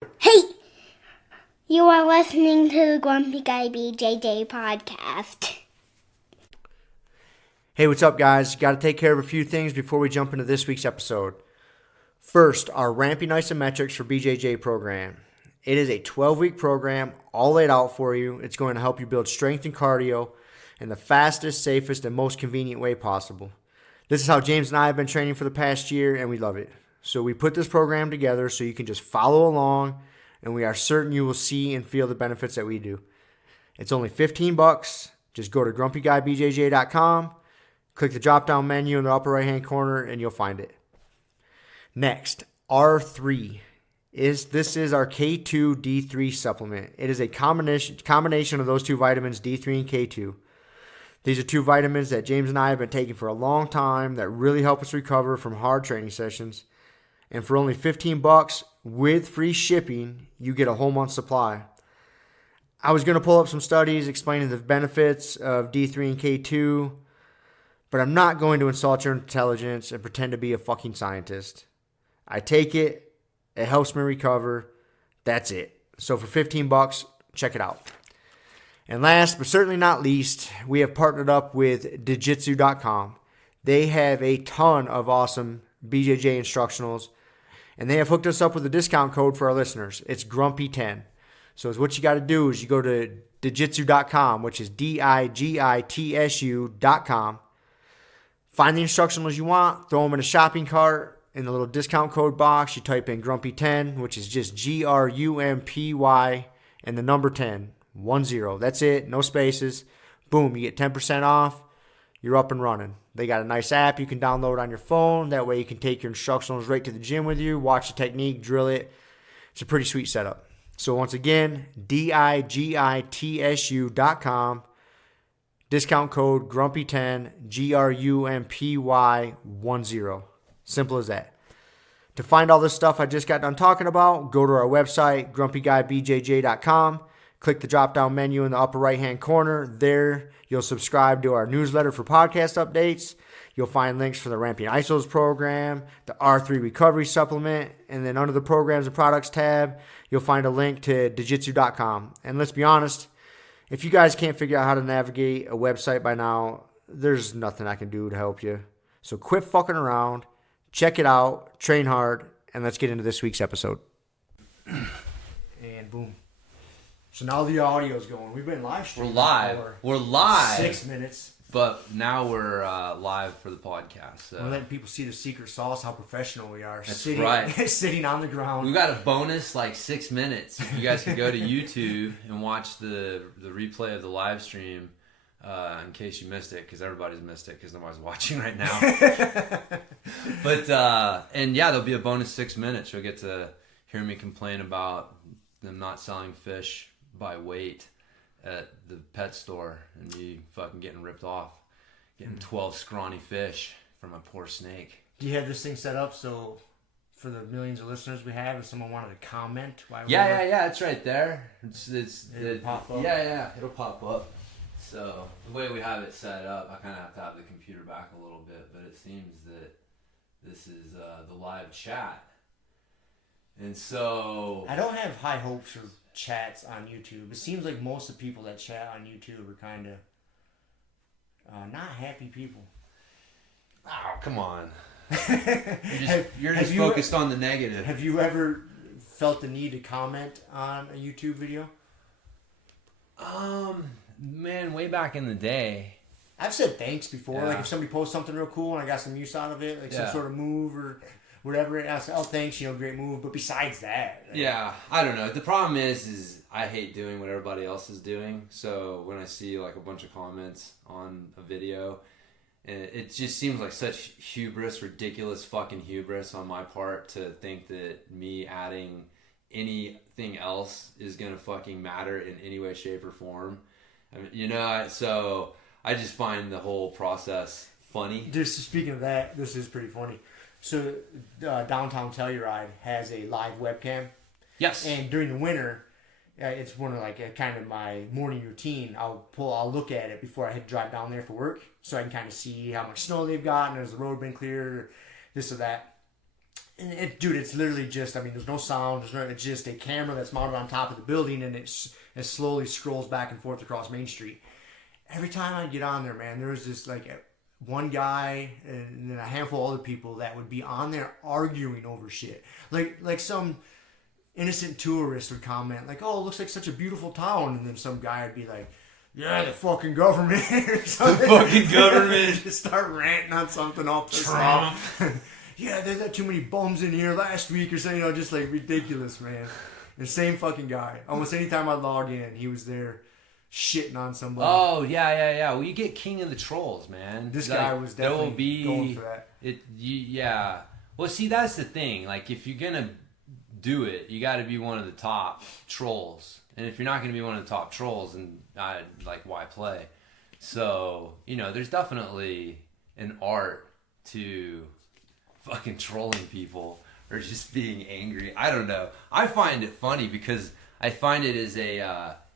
Hey, you are listening to the Grumpy Guy BJJ Podcast. Hey, what's up, guys? Got to take care of a few things before we jump into this week's episode. First, our Ramping Isometrics for BJJ program. It is a 12-week program, all laid out for you. It's going to help you build strength and cardio in the fastest, safest, and most convenient way possible. This is how James and I have been training for the past year, and we love it. So we put this program together so you can just follow along, and we are certain you will see and feel the benefits that we do. It's only $15. Just go to grumpyguybjj.com, click the drop-down menu in the upper right-hand corner, and you'll find it. Next, R3. This is our K2 D3 supplement. It is a combination of those two vitamins, D3 and K2. These are two vitamins that James and I have been taking for a long time that really help us recover from hard training sessions. And for only $15 with free shipping, you get a whole month's supply. I was going to pull up some studies explaining the benefits of D3 and K2, but I'm not going to insult your intelligence and pretend to be a fucking scientist. I take it. It helps me recover. That's it. So for $15, check it out. And last but certainly not least, we have partnered up with Jiu-Jitsu.com. They have a ton of awesome BJJ instructionals, and they have hooked us up with a discount code for our listeners. It's Grumpy10. So what you got to do is you go to Jiu-Jitsu.com, which is DIGITSU.com. Find the instructionals you want, throw them in a shopping cart. In the little discount code box, you type in Grumpy10, which is just GRUMPY and the number 10. 10. That's it. No spaces. Boom. You get 10% off. You're up and running. They got a nice app you can download on your phone. That way you can take your instructionals right to the gym with you, watch the technique, drill it. It's a pretty sweet setup. So once again, DIGITSU.com. Discount code Grumpy10, GRUMPY10. Simple as that. To find all this stuff I just got done talking about, go to our website, grumpyguybjj.com. Click the drop-down menu in the upper right-hand corner. There, you'll subscribe to our newsletter for podcast updates. You'll find links for the Ramping ISOs program, the R3 recovery supplement, and then under the programs and products tab, you'll find a link to Jiu-Jitsu.com. And let's be honest, if you guys can't figure out how to navigate a website by now, there's nothing I can do to help you. So quit fucking around, check it out, train hard, and let's get into this week's episode. And boom. So now the audio's going. We've been live streaming. We're live. 6 minutes. But now we're live for the podcast. So. We're letting people see the secret sauce, how professional we are. That's right. Sitting on the ground. We got a bonus 6 minutes. You guys can go to YouTube and watch the replay of the live stream in case you missed it, because everybody's missed it because nobody's watching right now. But and yeah, there'll be a bonus 6 minutes. You'll get to hear me complain about them not selling fish by weight at the pet store and me fucking getting ripped off, getting 12 scrawny fish from a poor snake. Do you have this thing set up so for the millions of listeners we have, if someone wanted to comment? Yeah, it's right there. It'll pop up. Yeah, it'll pop up. So the way we have it set up, I kind of have to have the computer back a little bit, but it seems that this is the live chat. And so I don't have high hopes for chats on YouTube. It seems like most of the people that chat on YouTube are kind of not happy people. Oh, come on. You're just focused on the negative. Have you ever felt the need to comment on a YouTube video? Man, way back in the day. I've said thanks before. Yeah. Like if somebody posts something real cool and I got some use out of it, like some sort of move or whatever, and I say, oh, thanks, great move. But besides that. Yeah, I don't know. The problem is I hate doing what everybody else is doing. So when I see a bunch of comments on a video, and it just seems like such ridiculous fucking hubris on my part to think that me adding anything else is going to fucking matter in any way, shape, or form. I mean, so I just find the whole process funny. Just speaking of that, this is pretty funny. So Downtown Telluride has a live webcam. Yes. And during the winter, it's one of kind of my morning routine. I'll look at it before I head drive down there for work, so I can kind of see how much snow they've got and has the road been cleared, or this or that. And dude, it's literally just, I mean, there's no sound, it's just a camera that's mounted on top of the building, and it slowly scrolls back and forth across Main Street. Every time I get on there, man, there's this, like, one guy and then a handful of other people that would be on there arguing over shit. Like some innocent tourist would comment, like, oh, it looks like such a beautiful town, and then some guy would be like, yeah, the fucking government. Or something. The fucking government. Just start ranting on something all Trump. Yeah, there's not too many bums in here last week or something, just like ridiculous, man. The same fucking guy. Almost anytime I log in, he was there shitting on somebody. Oh, yeah. Well, you get king of the trolls, man. This guy was definitely going for that. Yeah. Well, see, that's the thing. Like, if you're going to do it, you got to be one of the top trolls. And if you're not going to be one of the top trolls, then why play? So, there's definitely an art to fucking trolling people or just being angry. I don't know. I find it funny because I find it as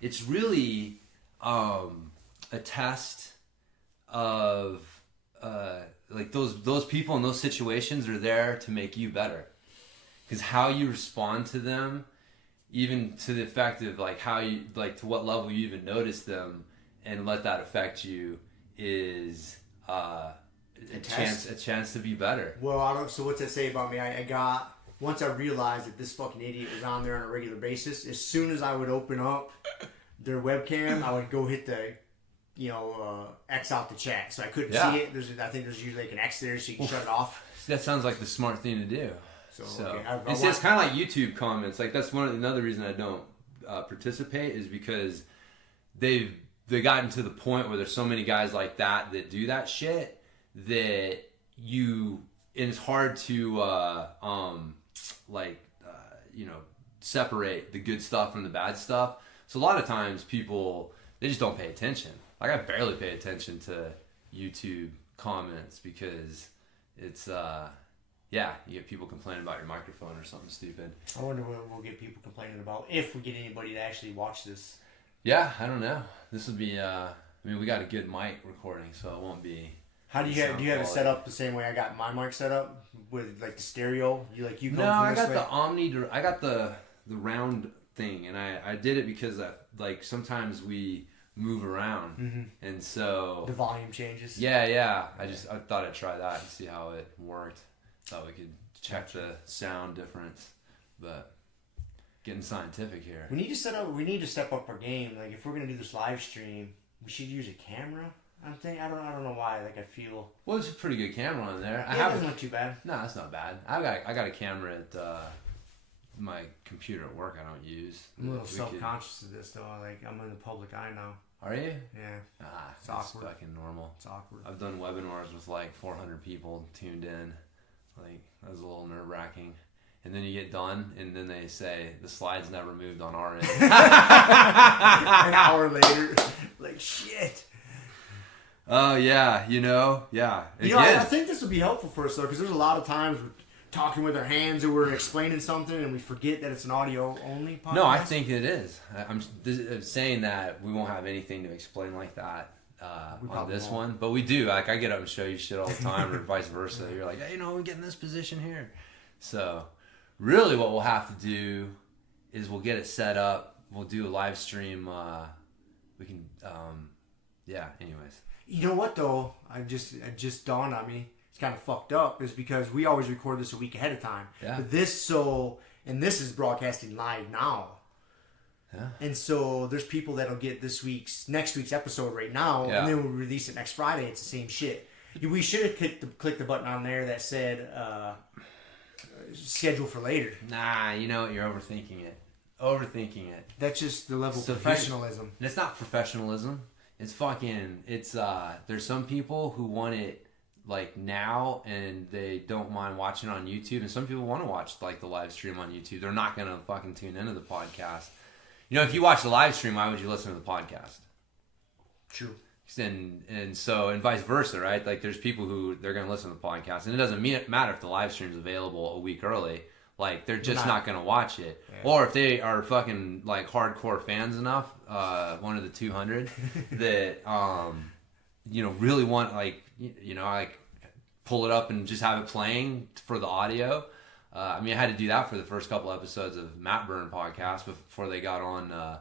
it's really a test of like those people in those situations are there to make you better, because how you respond to them, even to the effect of like how you, like, to what level you even notice them and let that affect you, is a chance to be better. Well, so what's that say about me? I got, once I realized that this fucking idiot was on there on a regular basis, as soon as I would open up their webcam, I would go hit the, X out the chat. So I couldn't see it. I think there's usually like an X there so you can shut it off. That sounds like the smart thing to do. So okay. It's kind of like YouTube comments. Like, that's another reason I don't participate, is because they've gotten to the point where there's so many guys like that do that shit that it's hard to separate the good stuff from the bad stuff. So a lot of times people, they just don't pay attention. Like, I barely pay attention to YouTube comments because it's you get people complaining about your microphone or something stupid. I wonder what we'll get people complaining about, if we get anybody to actually watch this. Yeah, I don't know. This would be we got a good mic recording, so it won't be. How do you have it set up the same way I got my mic set up, with like the stereo? You come No, from I this got way? the Omni. I got the round thing, and I did it because sometimes we move around, and so the volume changes. Yeah. I thought I'd try that and see how it worked. Thought we could check the sound difference, but getting scientific here. We need to step up our game. Like, if we're gonna do this live stream, we should use a camera. I don't know why. Like, I feel. Well, it's a pretty good camera on there. It doesn't look too bad. No, that's not bad. I got a camera at my computer at work. I don't use. I'm a little self-conscious of this though. Like, I'm in the public eye now. Are you? Yeah. It's awkward. Fucking normal. It's awkward. I've done webinars with like 400 people tuned in. Like, that was a little nerve-wracking. And then you get done, and then they say, the slides never moved on our end. An hour later. Like, shit. Oh, yeah. Yeah. I think this would be helpful for us, though, because there's a lot of times we're talking with our hands or we're explaining something, and we forget that it's an audio-only podcast. No, I think it is. I'm saying that we won't have anything to explain like that. On this one, but we do. Like, I get up and show you shit all the time, or vice versa. You're like, hey, we get in this position here. So, really, what we'll have to do is we'll get it set up. We'll do a live stream. We can, Anyways, you know what though? It just dawned on me. It's kind of fucked up. Is because we always record this a week ahead of time. Yeah. But this is broadcasting live now. Yeah. And so there's people that'll get next week's episode right now, and then we'll release it next Friday. It's the same shit. We should have clicked the button on there that said schedule for later. Nah, you're overthinking it. That's just the level of professionalism. And it's not professionalism. It's there's some people who want it like now, and they don't mind watching it on YouTube, and some people want to watch like the live stream on YouTube. They're not going to fucking tune into the podcast. If you watch the live stream, why would you listen to the podcast? True. And vice versa, right? Like, there's people who they're going to listen to the podcast, and it doesn't matter if the live stream's available a week early. Like, they're just not going to watch it. Yeah. Or if they are fucking like hardcore fans enough, one of the 200 that really want like pull it up and just have it playing for the audio. I mean, I had to do that for the first couple episodes of Matt Burn podcast before they got on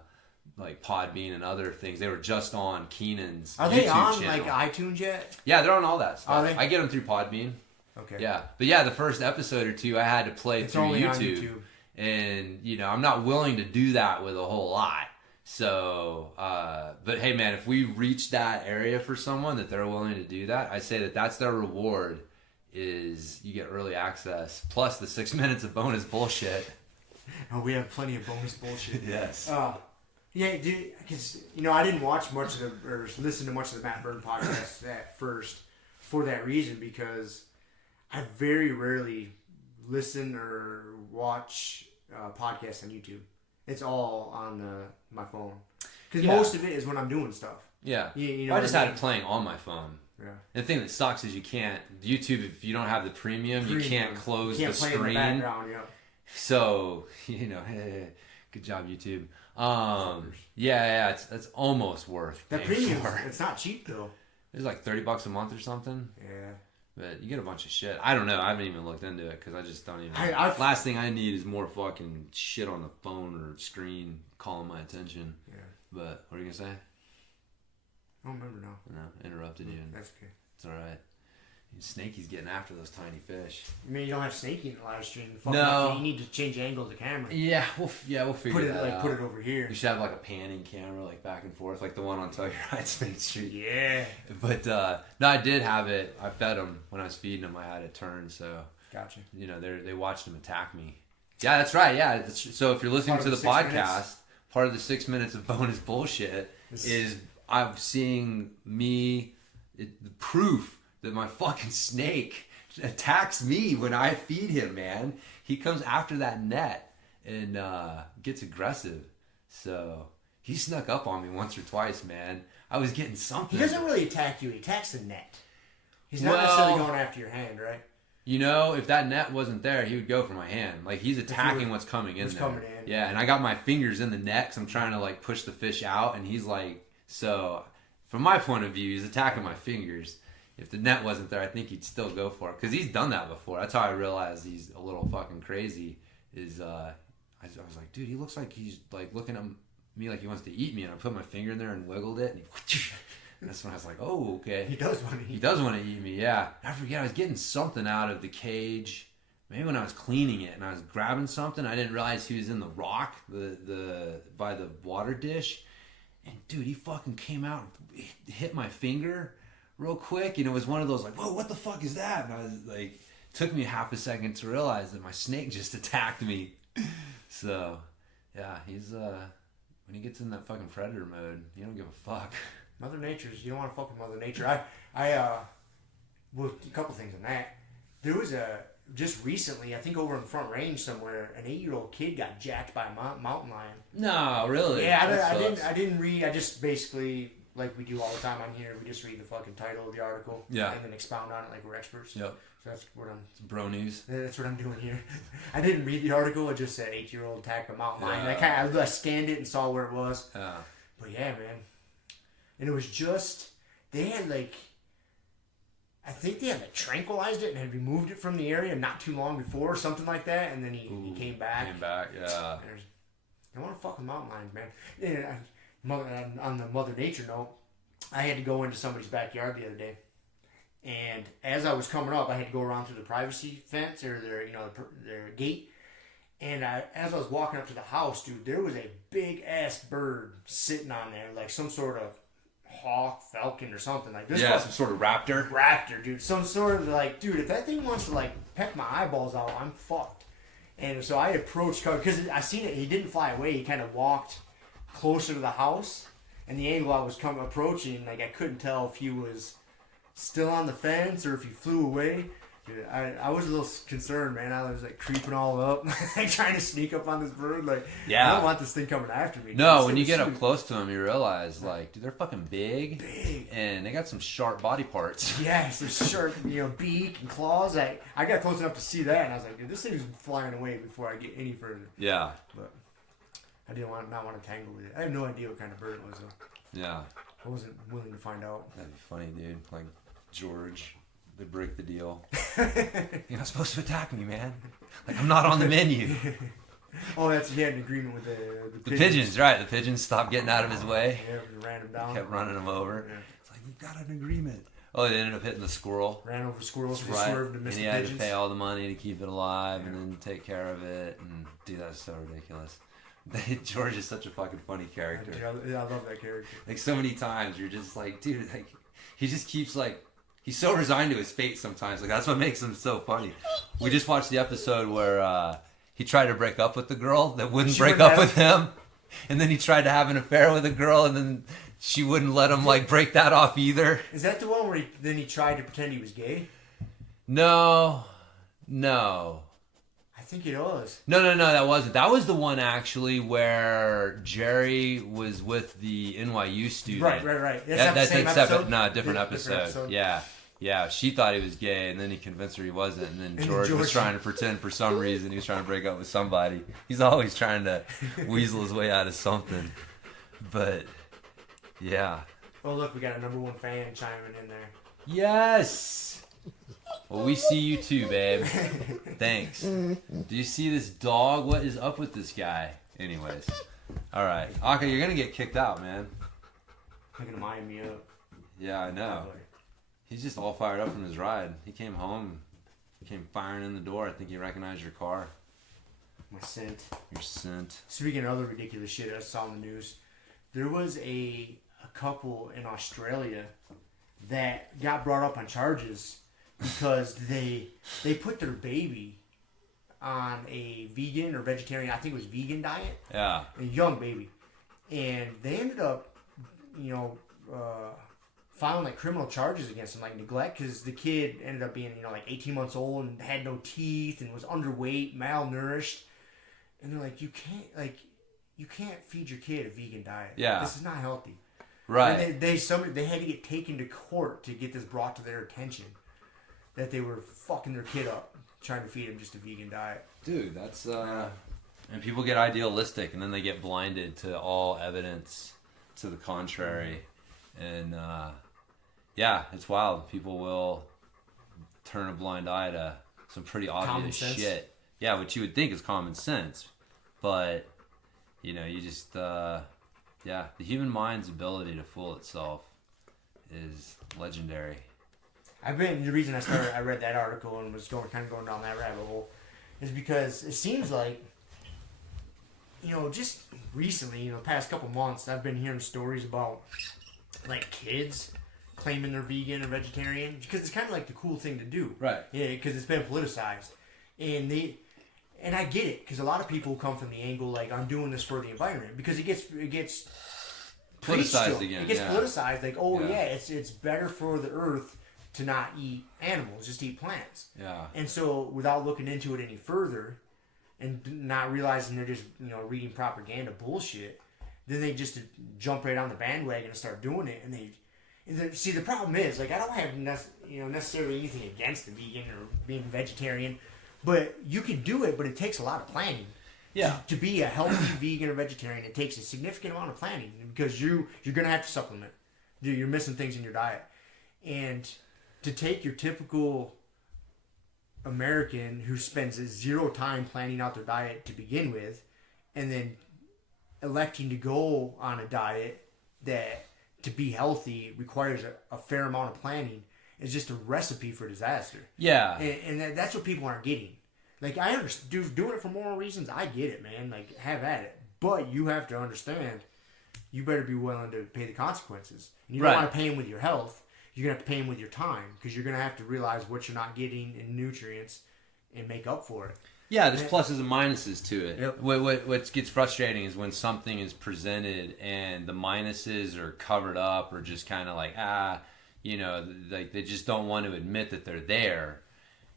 like Podbean and other things. They were just on Keenan's Are YouTube they on channel. like iTunes yet? Yeah, they're on all that stuff. Are they? I get them through Podbean. Okay. Yeah, but yeah, the first episode or two I had to play through only YouTube. on YouTube. And, you know, I'm not willing to do that with a whole lot. So, but hey, man, if we reach that area for someone that they're willing to do that, I say that that's their reward is you get early access plus the 6 minutes of bonus bullshit. Oh, we have plenty of bonus bullshit. Yes. Yeah, dude, because, you know, I didn't watch much of the, or listen to much of the Matt Burn podcast at first for that reason, because I very rarely listen or watch podcasts on YouTube. It's all on my phone. Because most of it is when I'm doing stuff. Yeah. You know I just had it playing on my phone. Yeah. And the thing that sucks is you can't, YouTube, if you don't have the premium, you can't close the screen. Play in the background, yeah. So, you know, good job, YouTube. Yeah, it's almost worth The paying premium, for. it's not cheap though. It's like $30 a month or something. Yeah. But you get a bunch of shit. I don't know. I haven't even looked into it because I just don't even. Last thing I need is more fucking shit on the phone or screen calling my attention. Yeah. But what are you gonna say? I don't remember now. No, interrupted you. That's okay. It's all right. Snakey's getting after those tiny fish. I mean, you don't have Snakey in the live stream. No. You need to change the angle of the camera. Yeah, we'll figure that out. Put it over here. We should have like a panning camera, like back and forth, like the one on Telluride State Street. Yeah. But no, I did have it. I fed them when I was feeding them. I had it turned, so gotcha. You know, they watched them attack me. Yeah, that's right. Yeah. So if you're listening to the podcast, part of the 6 minutes of bonus bullshit is I'm seeing the proof that my fucking snake attacks me when I feed him, man. He comes after that net and gets aggressive. So he snuck up on me once or twice, man. I was getting something. He doesn't really attack you. He attacks the net. He's not necessarily going after your hand, right? You know, if that net wasn't there, he would go for my hand. Like, he's attacking what's coming in there. Yeah, and I got my fingers in the net because I'm trying to, like, push the fish out. And he's like, so from my point of view, he's attacking my fingers. If the net wasn't there, I think he'd still go for it. Because he's done that before. That's how I realized he's a little fucking crazy. I was like, dude, he looks like he's like looking at me like he wants to eat me. And I put my finger in there and wiggled it. And that's when I was like, oh, okay. He does want to eat me. He does want to eat me, yeah. I forget, I was getting something out of the cage. Maybe when I was cleaning it and I was grabbing something, I didn't realize he was in the rock by the water dish. And dude, he fucking came out and hit my finger real quick, and it was one of those like, whoa, what the fuck is that? And I was like, took me half a second to realize that my snake just attacked me. So yeah, he's when he gets in that fucking predator mode, you don't give a fuck. Mother Nature's, you don't want to fuck with Mother Nature. Well, a couple things on that. There was just recently, I think over in the Front Range somewhere, an 8-year-old kid got jacked by a mountain lion. No, really? Yeah, I didn't read. I just basically, like we do all the time on here, we just read the fucking title of the article. Yeah. And then expound on it like we're experts. Yep. So that's what it's bro news. That's what I'm doing here. I didn't read the article. It just said 8-year-old attacked a mountain lion. I scanned it and saw where it was. Yeah. But yeah, man. And it was just, they had like, I think they had like tranquilized it and had removed it from the area not too long before or something like that. And then he came back. Yeah. I want to fuck with mountain lions, man. And on the Mother Nature note, I had to go into somebody's backyard the other day. And as I was coming up, I had to go around through the privacy fence or their gate. And as I was walking up to the house, dude, there was a big ass bird sitting on there, like some sort of hawk, falcon, or something like this. Yeah, some sort of raptor. Raptor, dude. Some sort of like, dude, if that thing wants to like peck my eyeballs out, I'm fucked. And so I approached, because I seen it. He didn't fly away. He kind of walked closer to the house, and the angle I was approaching, like I couldn't tell if he was still on the fence or if he flew away. Dude, I was a little concerned, man. I was like creeping all up, like trying to sneak up on this bird. Like, I don't want this thing coming after me. No, when you get up close to them, you realize, like, dude, they're fucking big, and they got some sharp body parts. Yeah, some sharp, beak and claws. I got close enough to see that, and I was like, dude, this thing's flying away before I get any further. Yeah. But I didn't want to tangle with it. I have no idea what kind of bird it was, though. Yeah. I wasn't willing to find out. That'd be funny, dude. Like George they break the deal. You're not supposed to attack me, man. Like, I'm not on the menu. Oh, he had an agreement with The pigeons, right. The pigeons stopped getting out of his way. Yeah, we ran him down. Kept running him over. Yeah. It's like, we've got an agreement. Oh, they ended up hitting the squirrel. Ran over squirrels. He Right. swerved and missed And the he had pigeons. to pay all the money to keep it alive and then take care of it. And dude, that's so ridiculous. George is such a fucking funny character. Dude, I love that character. Like, so many times you're just like, dude, like, he just keeps like, he's so resigned to his fate sometimes. Like, that's what makes him so funny. We just watched the episode where he tried to break up with the girl that wouldn't break up with him. And then he tried to have an affair with a girl, and then she wouldn't let him, like, break that off either. Is that the one where he tried to pretend he was gay? No. I think it was. No, that wasn't. That was the one, actually, where Jerry was with the NYU student. Right. That's the same separate. episode? No, different episode. Yeah, she thought he was gay, and then he convinced her he wasn't, and then George was trying to pretend for some reason he was trying to break up with somebody. He's always trying to weasel his way out of something. But, yeah. Oh, look, we got a #1 fan chiming in there. Yes! Well, we see you too, babe. Thanks. Do you see this dog? What is up with this guy? Anyways. All right. Akka, you're going to get kicked out, man. Look at him eyeing me up. Yeah, I know. He's just all fired up from his ride. He came home, came firing in the door. I think he recognized your car. My scent. Your scent. Speaking of other ridiculous shit I saw in the news, there was a couple in Australia that got brought up on charges because they put their baby on a vegan or vegetarian, I think it was vegan diet. Yeah. A young baby. And they ended up, filing like criminal charges against him, like neglect, because the kid ended up being, like 18 months old and had no teeth and was underweight, malnourished. And they're like, you can't feed your kid a vegan diet. Yeah. This is not healthy. Right. And they had to get taken to court to get this brought to their attention, that they were fucking their kid up trying to feed him just a vegan diet. Dude, that's and people get idealistic and then they get blinded to all evidence to the contrary. And yeah, it's wild. People will turn a blind eye to some pretty obvious shit. Yeah, which you would think is common sense. But, you just, the human mind's ability to fool itself is legendary. The reason I read that article and was going down that rabbit hole is because it seems like, just recently, the past couple months, I've been hearing stories about, like, kids claiming they're vegan or vegetarian, because it's kind of like the cool thing to do. Right. Yeah, because it's been politicized. And I get it, because a lot of people come from the angle, like, I'm doing this for the environment, because it gets politicized again. It gets politicized, like, it's better for the earth to not eat animals, just eat plants. Yeah. And so, without looking into it any further, and not realizing they're just, reading propaganda bullshit, then they just jump right on the bandwagon and start doing it. See, the problem is, like, I don't have necessarily anything against the vegan or being vegetarian, but you can do it, but it takes a lot of planning. Yeah. To be a healthy vegan or vegetarian, it takes a significant amount of planning, because you're going to have to supplement. You're missing things in your diet. And to take your typical American who spends zero time planning out their diet to begin with, and then electing to go on a diet that, to be healthy, requires a fair amount of planning, is just a recipe for disaster. Yeah. And that's what people aren't getting. Like, I understand, doing it for moral reasons, I get it, man. Like, have at it. But you have to understand, you better be willing to pay the consequences. And you don't want to pay them with your health. You're going to have to pay them with your time, because you're going to have to realize what you're not getting in nutrients and make up for it. Yeah, there's pluses and minuses to it. Yep. What gets frustrating is when something is presented and the minuses are covered up, or just kind of like, like they just don't want to admit that they're there.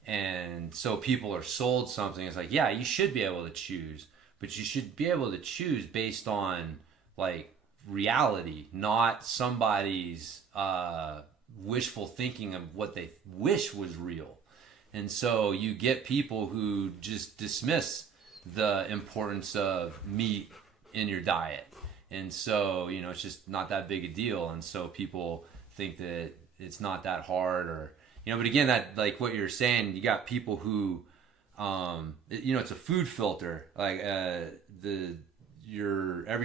And so people are sold something. It's like, yeah, you should be able to choose, but you should be able to choose based on, like, reality, not somebody's wishful thinking of what they wish was real. And so you get people who just dismiss the importance of meat in your diet. And so, it's just not that big a deal. And so people think that it's not that hard, or, But again, that like what you're saying, you got people who, it's a food filter. Like every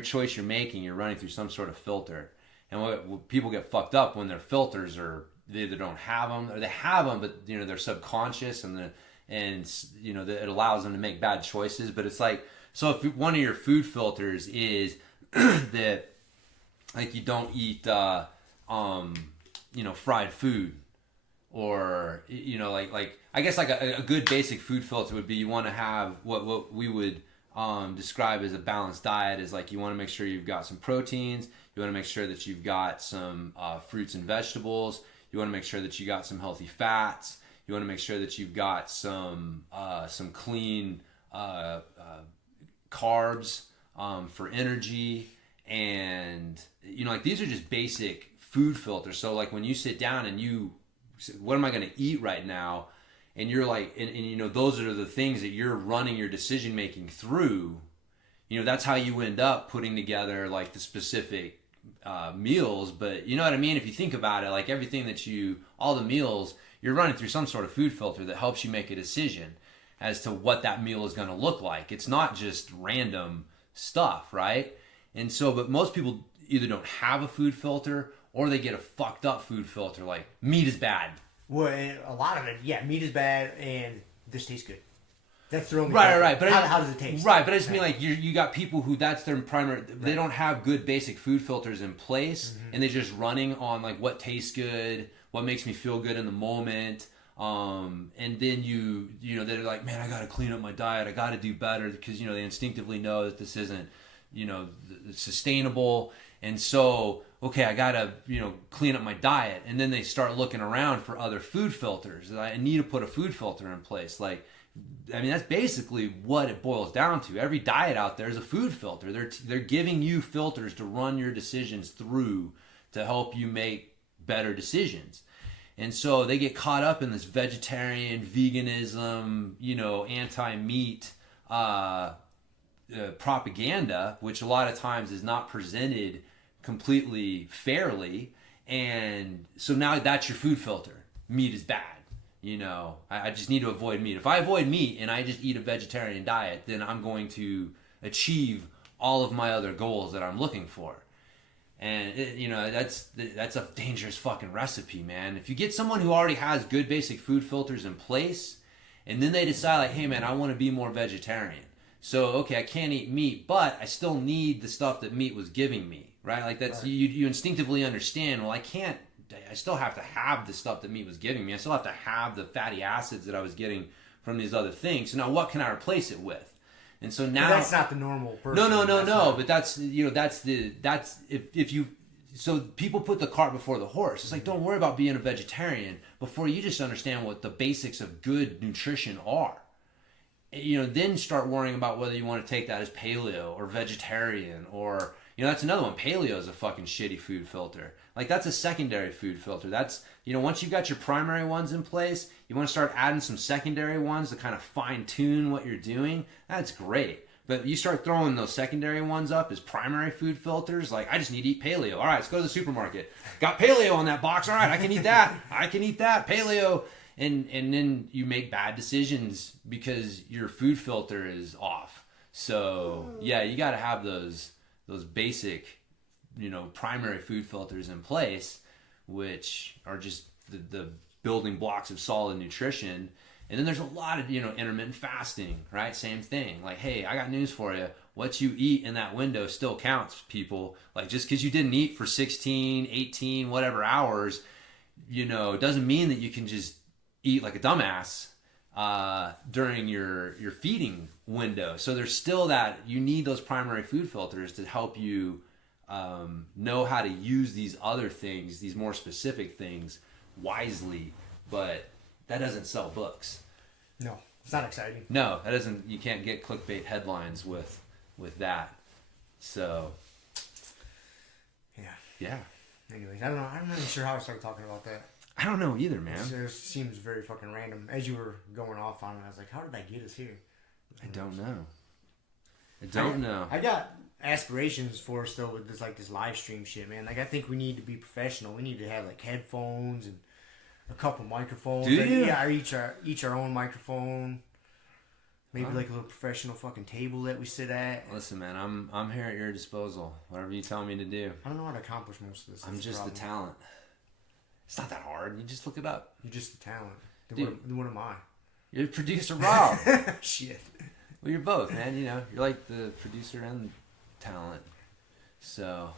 choice you're making, you're running through some sort of filter. And what people get fucked up when their filters they either don't have them or they have them, but they're subconscious and it allows them to make bad choices. But it's like, so if one of your food filters is that like you don't eat fried food, or like I guess like a good basic food filter would be you want to have what we would describe as a balanced diet. Is like you want to make sure you've got some proteins, you want to make sure that you've got some fruits and vegetables, you want to make sure that you got some healthy fats, you want to make sure that you've got some clean carbs for energy. And like these are just basic food filters. So like when you sit down and you, what am I going to eat right now? And you're like, and those are the things that you're running your decision making through. That's how you end up putting together like the specific meals. But you know what I mean? If you think about it, like everything all the meals, you're running through some sort of food filter that helps you make a decision as to what that meal is going to look like. It's not just random stuff, right? And so, but most people either don't have a food filter or they get a fucked up food filter, like meat is bad. Well, and a lot of it, yeah, meat is bad and this tastes good. That's their only right. But how does it taste? Right, but I just mean like you got people who that's their primary. They don't have good basic food filters in place, and they're just running on like what tastes good, what makes me feel good in the moment. And then they're like, man, I got to clean up my diet. I got to do better because they instinctively know that this isn't sustainable. And so, okay, I gotta, clean up my diet. And then they start looking around for other food filters. I need to put a food filter in place. Like, I mean, that's basically what it boils down to. Every diet out there is a food filter. They're giving you filters to run your decisions through to help you make better decisions. And so they get caught up in this vegetarian, veganism, anti-meat propaganda, which a lot of times is not presented completely fairly. And so now that's your food filter. Meat is bad. I just need to avoid meat. If I avoid meat and I just eat a vegetarian diet, then I'm going to achieve all of my other goals that I'm looking for. And that's a dangerous fucking recipe, man. If you get someone who already has good basic food filters in place, and then they decide like, hey man, I want to be more vegetarian. So okay, I can't eat meat, but I still need the stuff that meat was giving me, right? Like that's right. You instinctively understand. Well, I still have to have the stuff that meat was giving me. I still have to have the fatty acids that I was getting from these other things. So now, what can I replace it with? And so now, but that's not the normal person. No. But that's if you. So people put the cart before the horse. It's like, don't worry about being a vegetarian before you just understand what the basics of good nutrition are. Then start worrying about whether you want to take that as paleo or vegetarian or, that's another one. Paleo is a fucking shitty food filter. Like that's a secondary food filter. That's, once you've got your primary ones in place, you want to start adding some secondary ones to kind of fine tune what you're doing. That's great. But you start throwing those secondary ones up as primary food filters, like I just need to eat paleo. All right, let's go to the supermarket. Got paleo on that box. All right, I can eat that. Paleo. And then you make bad decisions because your food filter is off. So yeah, you got to have those basic, primary food filters in place, which are just the building blocks of solid nutrition. And then there's a lot of, intermittent fasting, right? Same thing. Like, hey, I got news for you. What you eat in that window still counts, people. Like, just because you didn't eat for 16, 18, whatever hours, doesn't mean that you can just eat like a dumbass during your feeding window. So there's still that, you need those primary food filters to help you know how to use these other things, these more specific things wisely. But that doesn't sell books. No, it's not exciting. No, that doesn't. You can't get clickbait headlines with that. So, yeah. Anyways, I'm not even sure how I started talking about that. I don't know either, man. It seems very fucking random. As you were going off on it, I was like, how did I get us here? I don't know. I got aspirations for us, though, with this live stream shit, man. Like, I think we need to be professional. We need to have, like, headphones and... a couple microphones. Do you? Yeah, each our own microphone. Maybe like a little professional fucking table that we sit at. Listen, man, I'm here at your disposal. Whatever you tell me to do. I don't know how to accomplish most of this. I'm just the talent. It's not that hard. You just look it up. You're just the talent. Dude. What am I? You're producer Rob. Shit. Well, you're both, man. You know, you're like the producer and talent. So,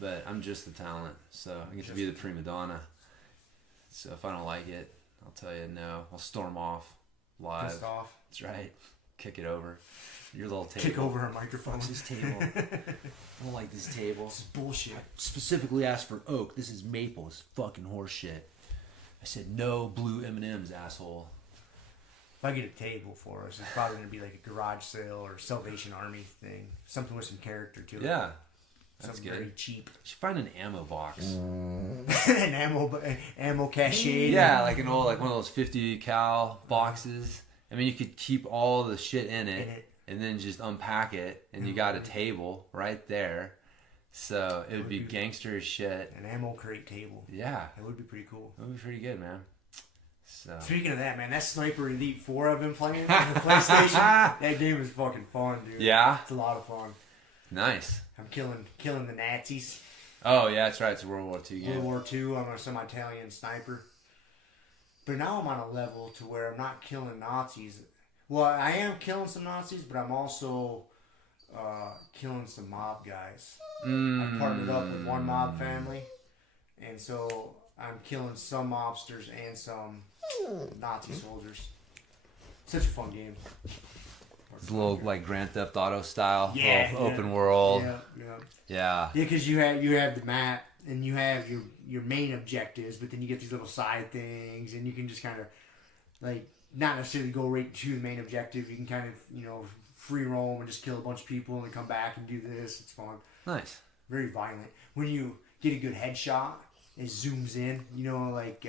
but I'm just the talent. So I get to be the prima donna. So if I don't like it, I'll tell you no. I'll storm off live. Pissed off. That's right. Kick it over. Your little table. Kick over her microphone. Fuck this table. I don't like this table. This is bullshit. I specifically asked for oak. This is maple. It's fucking horseshit. I said no blue M&Ms, asshole. If I get a table for us, it's probably going to be like a garage sale or Salvation Army thing. Something with some character to it. Yeah. That's Something good. very cheap. You should find an ammo box. An ammo cache. Yeah, like one of those 50 cal boxes. I mean, you could keep all the shit in it. And then just unpack it, and you got a table right there. So it would be gangster as shit. An ammo crate table. Yeah. That would be pretty cool. It would be pretty good, man. So. Speaking of that, man, that Sniper Elite 4 I've been playing on the PlayStation, that game is fucking fun, dude. Yeah? It's a lot of fun. Nice. I'm killing the Nazis. Oh, yeah, that's right. It's a World War II game. World War II, I'm some Italian sniper. But now I'm on a level to where I'm not killing Nazis. Well, I am killing some Nazis, but I'm also killing some mob guys. I've partnered up with one mob family, and so I'm killing some mobsters and some Nazi soldiers. Such a fun game. It's a little like Grand Theft Auto style, open world. Yeah. Yeah, because you have the map and you have your main objectives, but then you get these little side things, and you can just kind of like. Not necessarily go right to the main objective. You can kind of, free roam and just kill a bunch of people and then come back and do this. It's fun. Nice. Very violent. When you get a good headshot, it zooms in, like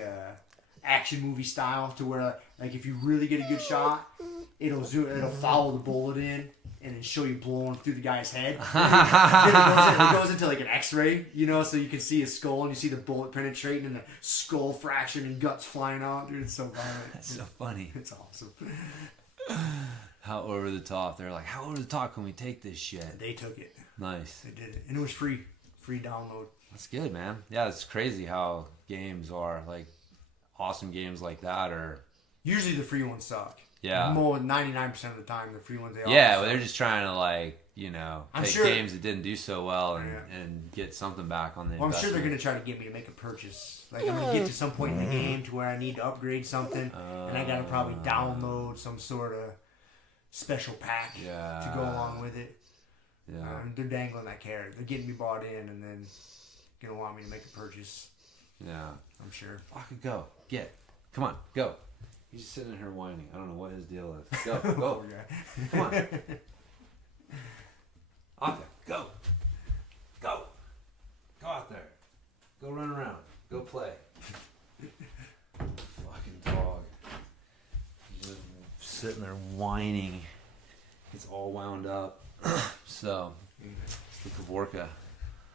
action movie style, to where like if you really get a good shot, it'll follow the bullet in and then show you blowing through the guy's head. Then it goes into like an X-ray, so you can see his skull and you see the bullet penetrating and the skull fraction and guts flying out. Dude, it's so violent. That's so funny. It's awesome. How over the top. They're like, how over the top can we take this shit? They took it. Nice. They did it. And it was free. Free download. That's good, man. Yeah, it's crazy how games are, like, awesome games like that are... Usually the free ones suck. Yeah. More 99% of the time, the free ones, they yeah, well, they're just trying to, like, take sure, games that didn't do so well and get something back on the I'm sure they're investment. going to try to get me to make a purchase. Like, I'm going to get to some point in the game to where I need to upgrade something, and I got to probably download some sort of special pack to go along with it. Yeah. They're dangling that carrot. They're getting me bought in, and then going to want me to make a purchase. Yeah. I'm sure. Fucking go. Come on, go. He's just sitting here whining. I don't know what his deal is. Go, go. Come on. Out there. Go. Go. Go out there. Go run around. Go play. Fucking dog. He's just sitting there whining. It's all wound up. So, it's the Kavorka.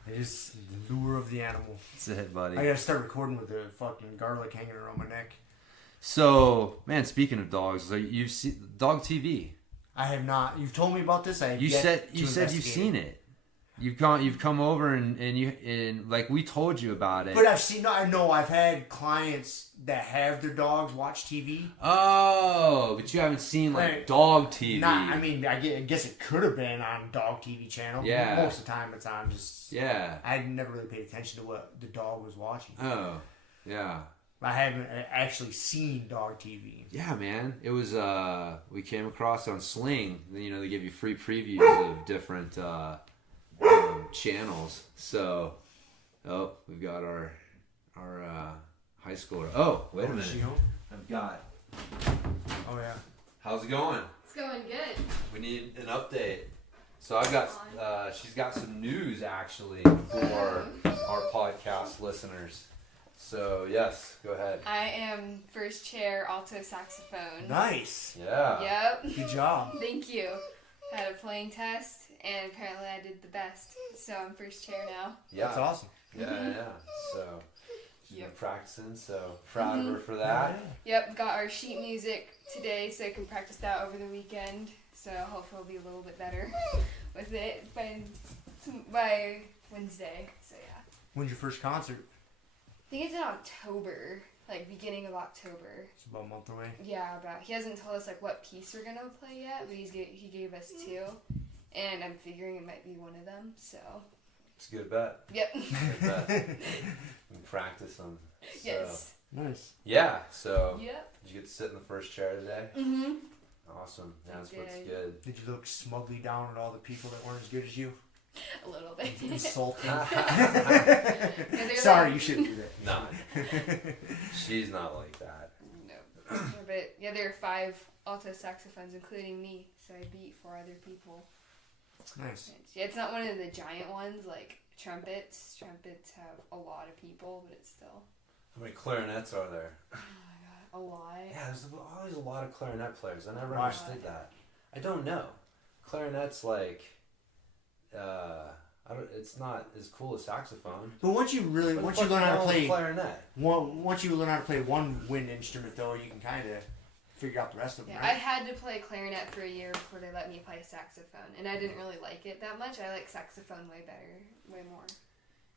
It is the lure of the animal. That's it, buddy. I gotta start recording with the fucking garlic hanging around my neck. So, man, speaking of dogs, you've seen Dog TV. I have not. You've told me about this. You said you've seen it. You've come over and like we told you about it. But I know I've had clients that have their dogs watch TV. Oh, but you haven't seen like dog TV. I guess it could have been on dog TV channel. Yeah. Most of the time it's on just. Yeah. I never really paid attention to what the dog was watching. Oh, yeah. I haven't actually seen dog TV. Yeah, man. It was we came across on Sling. They give you free previews of different channels. So, we've got our high schooler. Oh, wait a minute. Is she home? I've got. Oh yeah. How's it going? It's going good. We need an update. So I've got. She's got some news actually for our podcast listeners. So, yes, go ahead. I am first chair alto saxophone. Nice. Yeah. Yep. Good job. Thank you. Had a playing test, and apparently I did the best. So I'm first chair now. Yeah. That's awesome. Yeah, yeah. So, She's been practicing, so proud of her for that. Yep, got our sheet music today, so I can practice that over the weekend. So hopefully I'll be a little bit better with it by Wednesday. So yeah. When's your first concert? I think it's in October, like beginning of October. It's about a month away. Yeah, about. He hasn't told us like what piece we're gonna play yet, but he gave us 2, and I'm figuring it might be one of them. So. It's a good bet. Yep. Good bet. And practice them. So. Yes. Nice. Yeah. So. Yep. Did you get to sit in the first chair today? Mhm. Awesome. That's I what's did. good. Did you look smugly down at all the people that weren't as good as you? A little bit. Insulting. they're Sorry, like- you shouldn't do that. Nah. She's not like that. No. But yeah, there are 5 alto saxophones, including me, so I beat 4 other people. Nice. Yeah, it's not one of the giant ones like trumpets. Trumpets have a lot of people, but it's still How many clarinets are there? a lot. Yeah, there's always a lot of clarinet players. I never Why? understood that. I don't know. Clarinet's like, it's not as cool as saxophone. But once you learn how to play clarinet, once you learn how to play one wind instrument, though, you can kind of figure out the rest of them. Yeah, Right? I had to play clarinet for a year before they let me play saxophone, and I didn't really like it that much. I like saxophone way better, way more.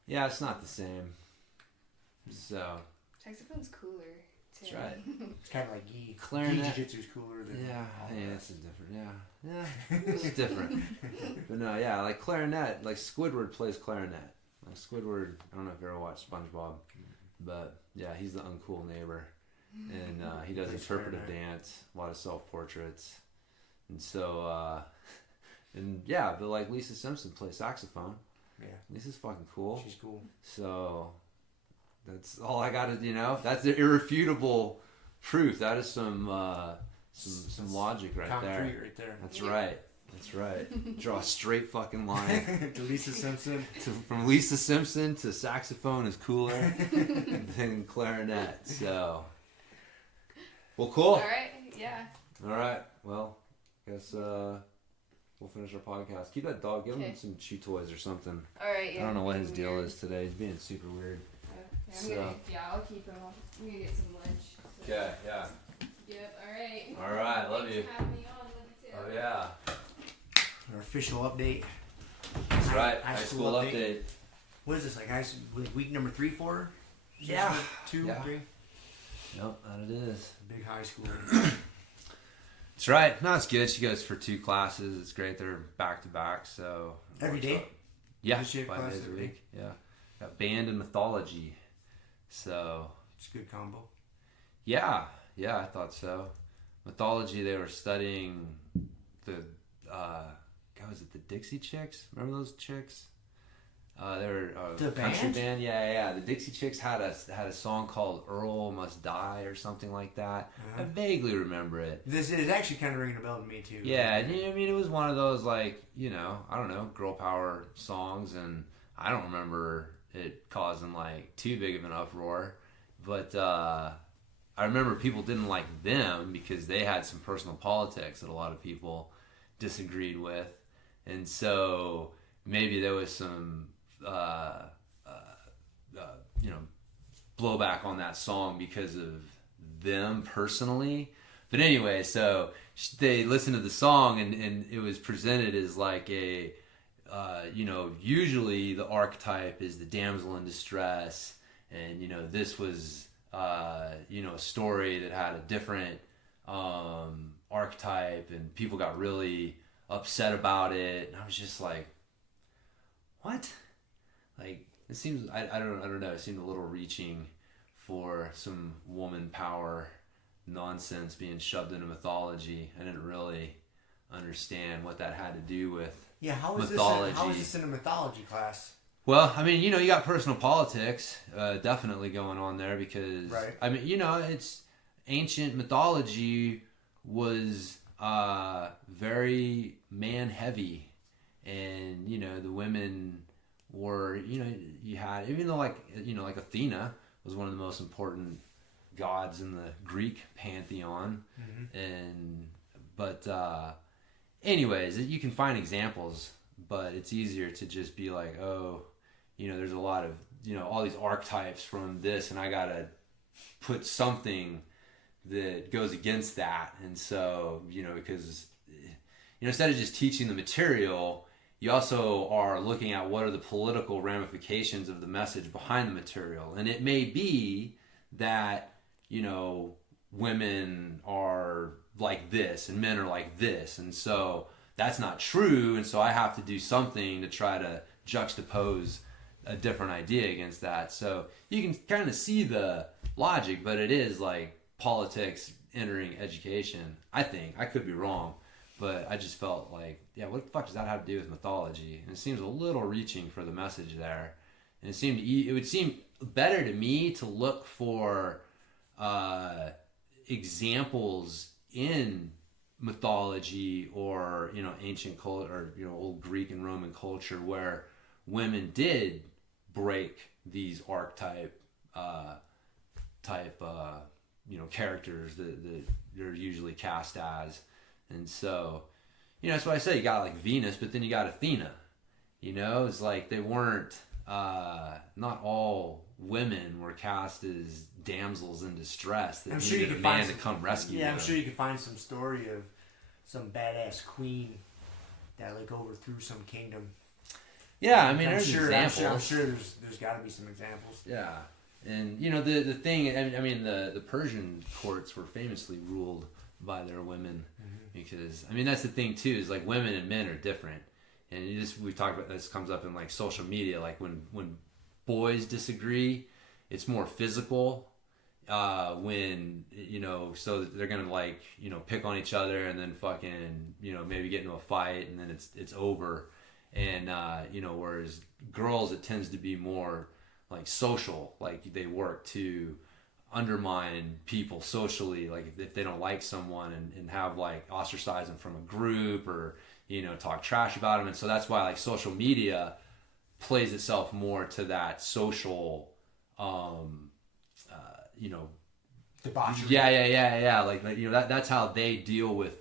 yeah, it's not the same. So Saxophone's cooler too. that's right. It's kind of like gi. Clarinet. Gi jiu-jitsu's cooler than all the it's rest. a different. Yeah, it's different. But no, yeah, like clarinet, like Squidward plays clarinet. Like Squidward, I don't know if you ever watched SpongeBob, but yeah, he's the uncool neighbor. And he does Plays interpretive clarinet. dance, a lot of self-portraits, and so and yeah, but like Lisa Simpson plays saxophone. Yeah, Lisa's fucking cool. she's cool. So that's all I got to, that's the irrefutable proof. That is some logic right Concrete there. right there. That's Yeah. right. That's right. Draw a straight fucking line. To Lisa Simpson. From Lisa Simpson to saxophone is cooler than clarinet. So, well, cool. All right. Yeah. All right. Well, guess we'll finish our podcast. Keep that dog. Give him Okay. some chew toys or something. All right. Yeah. I don't know what his deal Weird. is today. He's being super weird. I'll keep him. I'm gonna get some lunch. So. Okay. Yeah. Yep. All right. All right. Love Thanks you. for having me on. Love you too. Oh yeah. Our official update. That's right. High High school school update. update. What is this, like week number 3, 4? Yeah. 2, Yeah. 3? Yep, that it is. Big high school. That's right. No, it's good. She goes for 2 classes. It's great. They're back to back. So Every day? Yeah, Does she have 5 classes days a every day? week. Yeah, got band and mythology. So It's a good combo. yeah, I thought so. Mythology. They were studying the God, was it the Dixie Chicks? Remember those chicks? They were The country band? band. Yeah. The Dixie Chicks had a song called "Earl Must Die" or something like that. I vaguely remember it. This is actually kind of ringing a bell to me, too. Yeah, I mean, it was one of those, like, I don't know, girl power songs, and I don't remember it causing, like, too big of an uproar. But I remember people didn't like them because they had some personal politics that a lot of people disagreed with. And so maybe there was some, blowback on that song because of them personally. But anyway, so they listened to the song, and it was presented as like a, usually the archetype is the damsel in distress, and this was, a story that had a different archetype, and people got really upset about it, and I was just like, what? Like, it seems, I don't know, it seemed a little reaching for some woman power nonsense being shoved into mythology. I didn't really understand what that had to do with how is mythology. How is this in a mythology class? Well, I mean, you got personal politics definitely going on there because, Right. I mean, it's ancient mythology was very man-heavy, and, the women were, you had, even though, like Athena was one of the most important gods in the Greek pantheon, but anyways, you can find examples, but it's easier to just be like, oh, there's a lot of, all these archetypes from this, and I gotta put something that goes against that. And so, because, instead of just teaching the material, you also are looking at what are the political ramifications of the message behind the material. And it may be that, women are like this and men are like this. And so that's not true. And so I have to do something to try to juxtapose a different idea against that. So you can kind of see the logic, but it is like politics entering education. I think, I could be wrong, but I just felt like, what the fuck does that have to do with mythology? And it seems a little reaching for the message there. And it would seem better to me to look for examples in mythology or ancient culture or old Greek and Roman culture where women did break these archetype characters that they're usually cast as. And so that's why I say you got like Venus, but then you got Athena. It's like they weren't not all women were cast as damsels in distress that needed a man to come rescue them. I'm sure you could find some story of some badass queen that like overthrew some kingdom. Yeah, I mean, there's examples. I'm sure there's got to be some examples. Yeah, and the thing, I mean, the Persian courts were famously ruled by their women, because that's the thing too, is like women and men are different, and we talked about this, comes up in like social media, like when boys disagree, it's more physical. When so they're gonna like pick on each other and then fucking maybe get into a fight and then it's over. And whereas girls, it tends to be more like social, like they work to undermine people socially, like if they don't like someone and have like ostracize them from a group or talk trash about them. And so that's why like social media plays itself more to that social debauchery. Yeah. Like that's how they deal with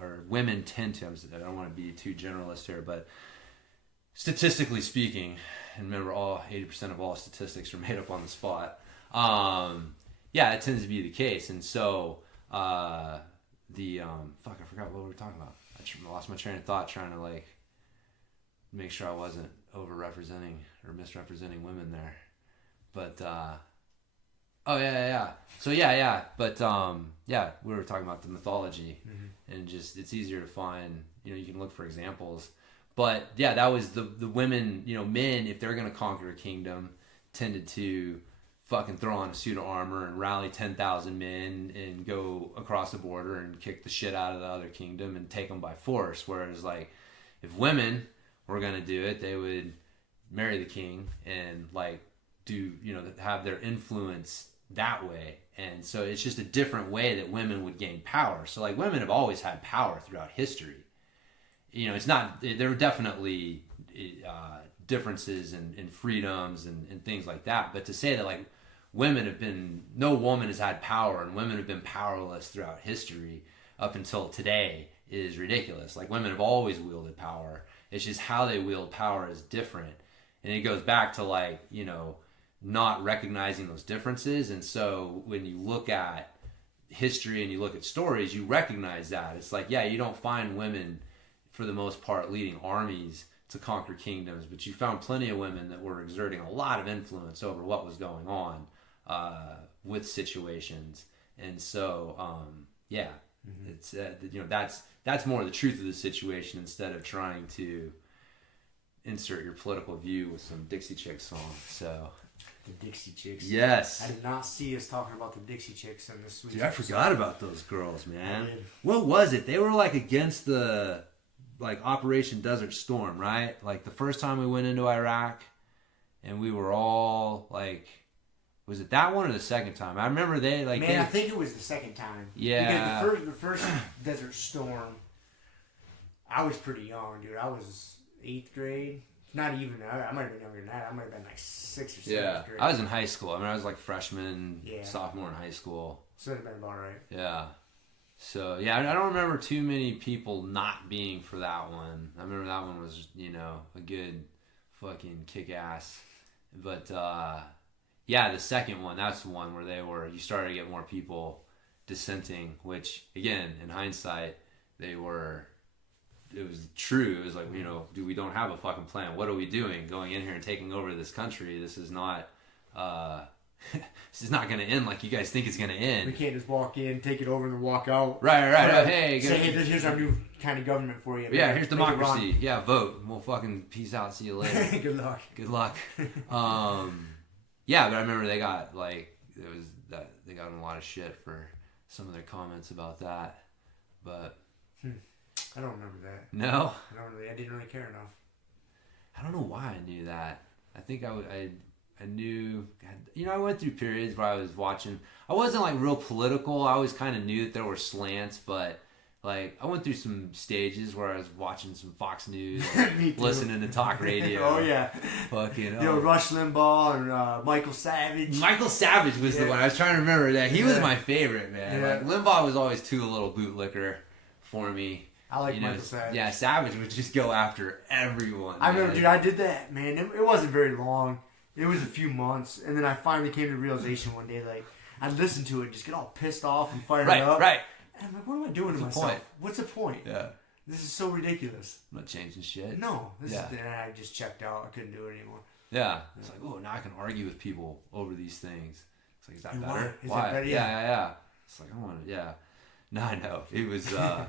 or women tend to. I don't want to be too generalist here, but statistically speaking, and remember, 80% of all statistics are made up on the spot. It tends to be the case, and so I forgot what we were talking about. I lost my train of thought trying to like make sure I wasn't overrepresenting or misrepresenting women there, but. So we were talking about the mythology, and just it's easier to find. You can look for examples, but that was the women. Men, if they're gonna conquer a kingdom, tended to fucking throw on a suit of armor and rally 10,000 men and go across the border and kick the shit out of the other kingdom and take them by force. Whereas like if women were gonna do it, they would marry the king and like do have their influence that way. And so it's just a different way that women would gain power. So like women have always had power throughout history. It's not, there were definitely differences in freedoms and things like that, but to say that like no woman has had power and women have been powerless throughout history up until today is ridiculous. Like women have always wielded power. It's just how they wield power is different. And it goes back to like, not recognizing those differences. And so when you look at history and you look at stories, you recognize that. It's like, you don't find women for the most part leading armies to conquer kingdoms, but you found plenty of women that were exerting a lot of influence over what was going on with situations. And so it's that's more the truth of the situation, instead of trying to insert your political view with some Dixie Chicks song. So the Dixie Chicks. Yes. I did not see us talking about the Dixie Chicks in this week. Dude, I forgot about those girls, man. What was it? They were like against the like Operation Desert Storm, right? Like the first time we went into Iraq, and we were all like, was it that one or the second time? I remember they like. Man, I think it was the second time. Yeah. Because the first Desert Storm, I was pretty young, dude. I was 8th grade. Not even. I might have been younger than that. I might have been like 6th or 7th grade. I was in high school. I mean, I was like freshman, sophomore in high school. So it'd have been about right. Yeah. So, I don't remember too many people not being for that one. I remember that one was, a good fucking kick ass. But yeah, the second one, that's the one where you started to get more people dissenting, which again, in hindsight, it was true. It was like, dude, we don't have a fucking plan. What are we doing? Going in here and taking over this country? This is not this is not going to end like you guys think it's going to end. We can't just walk in, take it over, and then walk out. Right. Hey, here's our new kind of government for you. Yeah, here's democracy. Yeah, vote. We'll fucking peace out. See you later. Good luck. Yeah, but I remember they got they got in a lot of shit for some of their comments about that. But I don't remember that. No, I didn't really care enough. I don't know why I knew that. I think I knew, I went through periods where I was watching. I wasn't like real political. I always kind of knew that there were slants, but like I went through some stages where I was watching some Fox News, and listening to talk radio. Oh yeah, fucking. Rush Limbaugh and Michael Savage. Michael Savage was the one I was trying to remember. That he was my favorite, man. Yeah. Like Limbaugh was always too a little bootlicker for me. I like Michael Savage. Yeah, Savage would just go after everyone. I remember, dude, I did that, man. It wasn't very long. It was a few months, and then I finally came to the realization one day, like, I listened to it, just get all pissed off and fired up. Right. And I'm like, what am I doing to myself? What's the point? Yeah. This is so ridiculous. I'm not changing shit. No. And I just checked out. I couldn't do it anymore. Yeah. It's like, oh, now I can argue with people over these things. It's like, is that and better? Why? Is that better? Yeah. It's like, I want to, yeah. No, I know. It was, that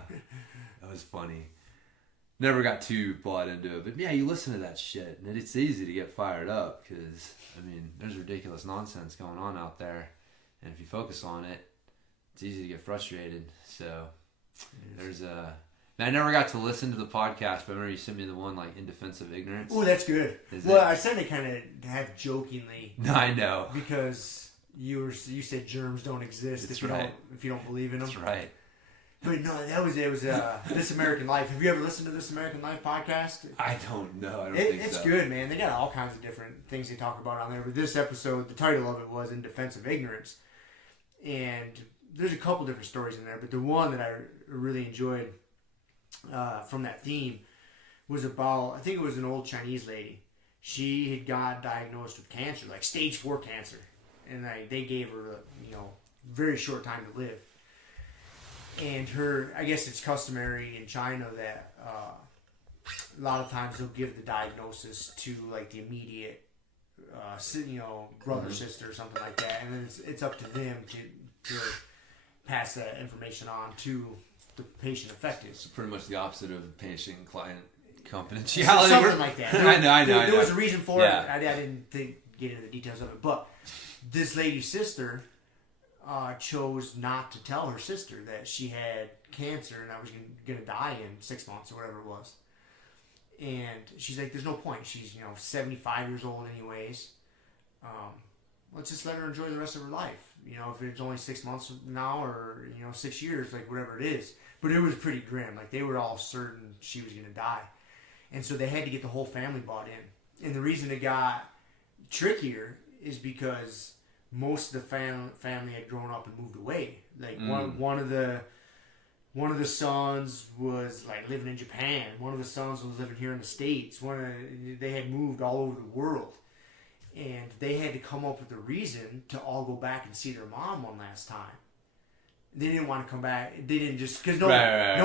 was funny. Never got too bought into it. But yeah, you listen to that shit, and it's easy to get fired up because, there's ridiculous nonsense going on out there. And if you focus on it, it's easy to get frustrated. So there's I never got to listen to the podcast, but I remember you sent me the one like In Defense of Ignorance. Oh, that's good. I said it kind of half jokingly. No, I know. Because you said germs don't exist if you don't believe in them. That's right. But no, it was This American Life. Have you ever listened to This American Life podcast? I don't know. I don't think so. It's good, man. They got all kinds of different things they talk about on there. But this episode, the title of it was In Defense of Ignorance. And there's a couple different stories in there. But the one that I really enjoyed from that theme was about, I think it was an old Chinese lady. She had got diagnosed with cancer, like stage 4 cancer. And they gave her a very short time to live. And I guess it's customary in China that a lot of times they'll give the diagnosis to like the immediate, brother, Mm-hmm. sister, or something like that, and then it's up to them to pass that information on to the patient affected. It's pretty much the opposite of patient-client confidentiality. Something like that. I know. There was a reason for it. I didn't get into the details of it, but this lady's sister chose not to tell her sister that she had cancer and I was going to die in 6 months or whatever it was. And she's like, there's no point. She's, 75 years old anyways. Let's just let her enjoy the rest of her life. If it's only 6 months now or, 6 years, like whatever it is. But it was pretty grim. Like they were all certain she was going to die. And so they had to get the whole family bought in. And the reason it got trickier is because most of the family had grown up and moved away. Like one of the sons was like living in Japan. One of the sons was living here in the States. They had moved all over the world, and they had to come up with a reason to all go back and see their mom one last time. They didn't want to come back. They didn't just because no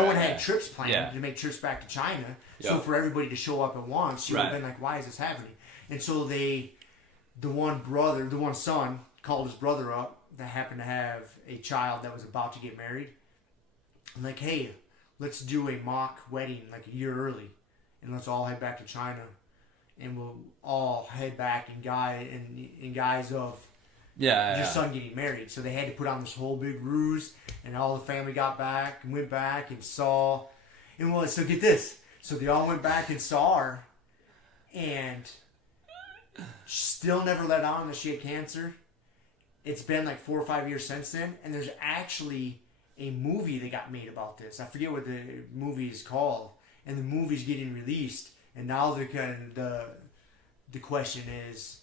one had trips planned to make trips back to China. So for everybody to show up at once, she would have been like, "Why is this happening?" And so the one son called his brother up that happened to have a child that was about to get married. I'm like, hey, let's do a mock wedding like a year early, and let's all head back to China, and we'll all head back in guise of your son getting married. So they had to put on this whole big ruse, and all the family got back and went back and saw. And so get this. So they all went back and saw her, and still never let on that she had cancer. It's been like 4 or 5 years since then, and there's actually a movie that got made about this. I forget what the movie is called, and the movie's getting released. And now the question is,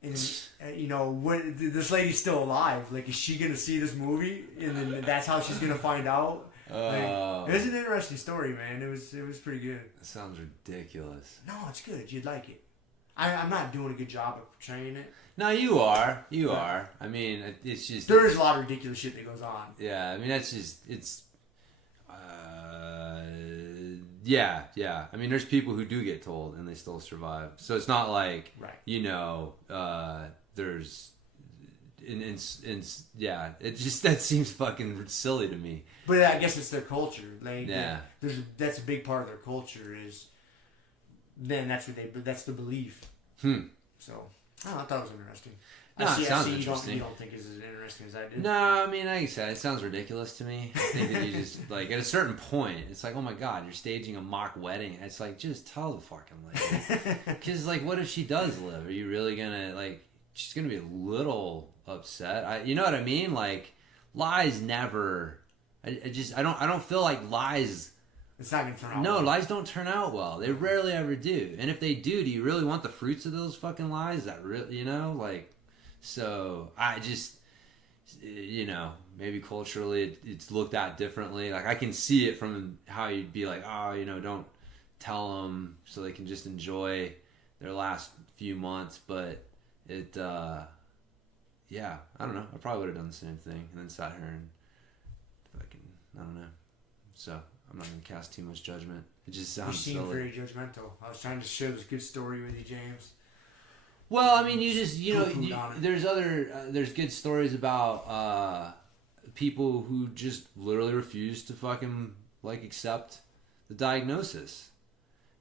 what this lady's still alive? Like, is she gonna see this movie, and then that's how she's gonna find out? It was an interesting story, man. It was pretty good. That sounds ridiculous. No, it's good. You'd like it. I'm not doing a good job of portraying it. No, you are. You are. I mean, it's just... There's a lot of ridiculous shit that goes on. Yeah, I mean, that's just... It's... yeah. I mean, there's people who do get told and they still survive. So it's not like, there's... yeah, it just... That seems fucking silly to me. But I guess it's their culture. Like, yeah. That's a big part of their culture is... Then that's the belief. So, I thought it was interesting. No, it sounds interesting. You don't think it's as interesting as I did? No, I mean, like I said, it sounds ridiculous to me. I think that you just, like, at a certain point, it's like, oh my god, you're staging a mock wedding. And it's like, just tell the fucking lady. Because, like, what if she does live? Are you really gonna, like, she's gonna be a little upset. You know what I mean? Like, lies never... I don't feel like lies... It's not going to turn out well. well. Lies don't turn out well. They rarely ever do. And if they do you really want the fruits of those fucking lies? That really, you know, like, so I just, you know, maybe culturally it's looked at differently. Like, I can see it from how you'd be like, oh, you know, don't tell them so they can just enjoy their last few months. But it, yeah, I don't know. I probably would have done the same thing and then sat here and fucking, I don't know. So I'm not going to cast too much judgment. It just sounds silly. You seem very judgmental. I was trying to share this good story with you, James. Well, I mean, you just, you know, there's good stories about people who just literally refuse to fucking, like, accept the diagnosis.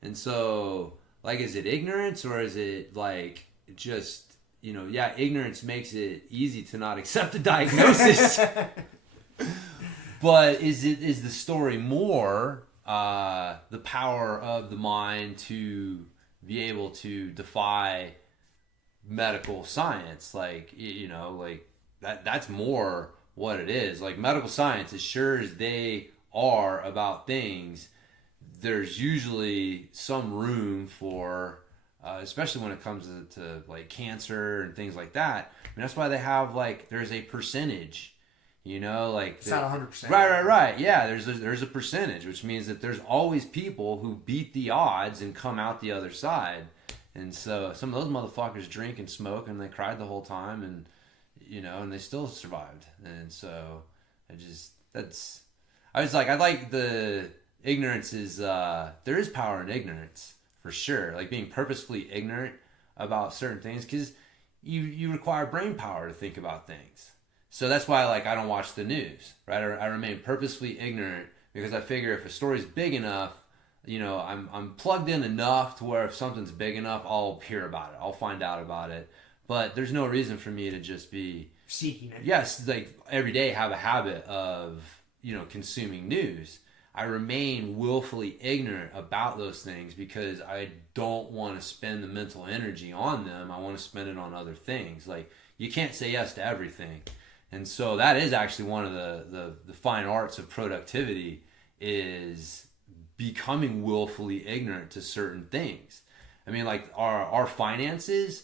And so, like, is it ignorance or is it, like, just, you know, yeah, ignorance makes it easy to not accept the diagnosis. But is the story more the power of the mind to be able to defy medical science? Like, you know, like that's more what it is. Like, medical science, as sure as they are about things, there's usually some room for, especially when it comes to like cancer and things like that. I mean, that's why they have, like, there's a percentage. You know, like... It's not 100%. Right. Yeah, there's a percentage, which means that there's always people who beat the odds and come out the other side. And so some of those motherfuckers drink and smoke and they cried the whole time and, you know, and they still survived. And so I like the ignorance is, there is power in ignorance, for sure. Like, being purposefully ignorant about certain things, because you require brain power to think about things. So that's why, like, I don't watch the news, right? I remain purposefully ignorant because I figure if a story's big enough, you know, I'm plugged in enough to where if something's big enough, I'll hear about it. I'll find out about it. But there's no reason for me to just be... seeking it. Yes, like, every day have a habit of, you know, consuming news. I remain willfully ignorant about those things because I don't want to spend the mental energy on them. I want to spend it on other things. Like, you can't say yes to everything. And so that is actually one of the fine arts of productivity, is becoming willfully ignorant to certain things. I mean, like, our finances,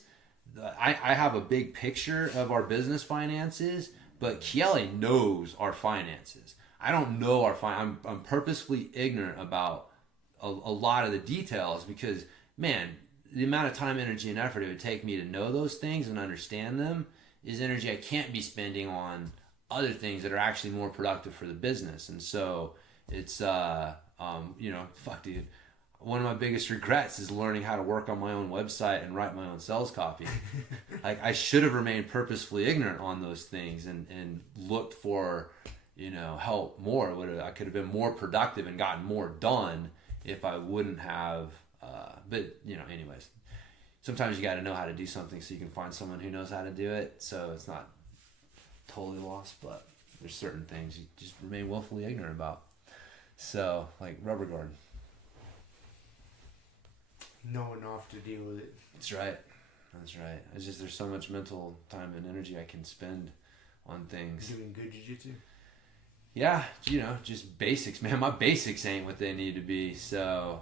I have a big picture of our business finances, but Kiele knows our finances. I don't know our I'm purposefully ignorant about a lot of the details because, man, the amount of time, energy, and effort it would take me to know those things and understand them is energy I can't be spending on other things that are actually more productive for the business. And so it's, you know, fuck, dude. One of my biggest regrets is learning how to work on my own website and write my own sales copy. Like, I should have remained purposefully ignorant on those things and looked for, you know, help more. I could have been more productive and gotten more done if I wouldn't have, but, you know, anyways. Sometimes you got to know how to do something so you can find someone who knows how to do it. So it's not totally lost, but there's certain things you just remain willfully ignorant about. So, like rubber guard. Know enough to deal with it. That's right. It's just there's so much mental time and energy I can spend on things. Doing good jiu-jitsu? Yeah, you know, just basics, man. My basics ain't what they need to be. So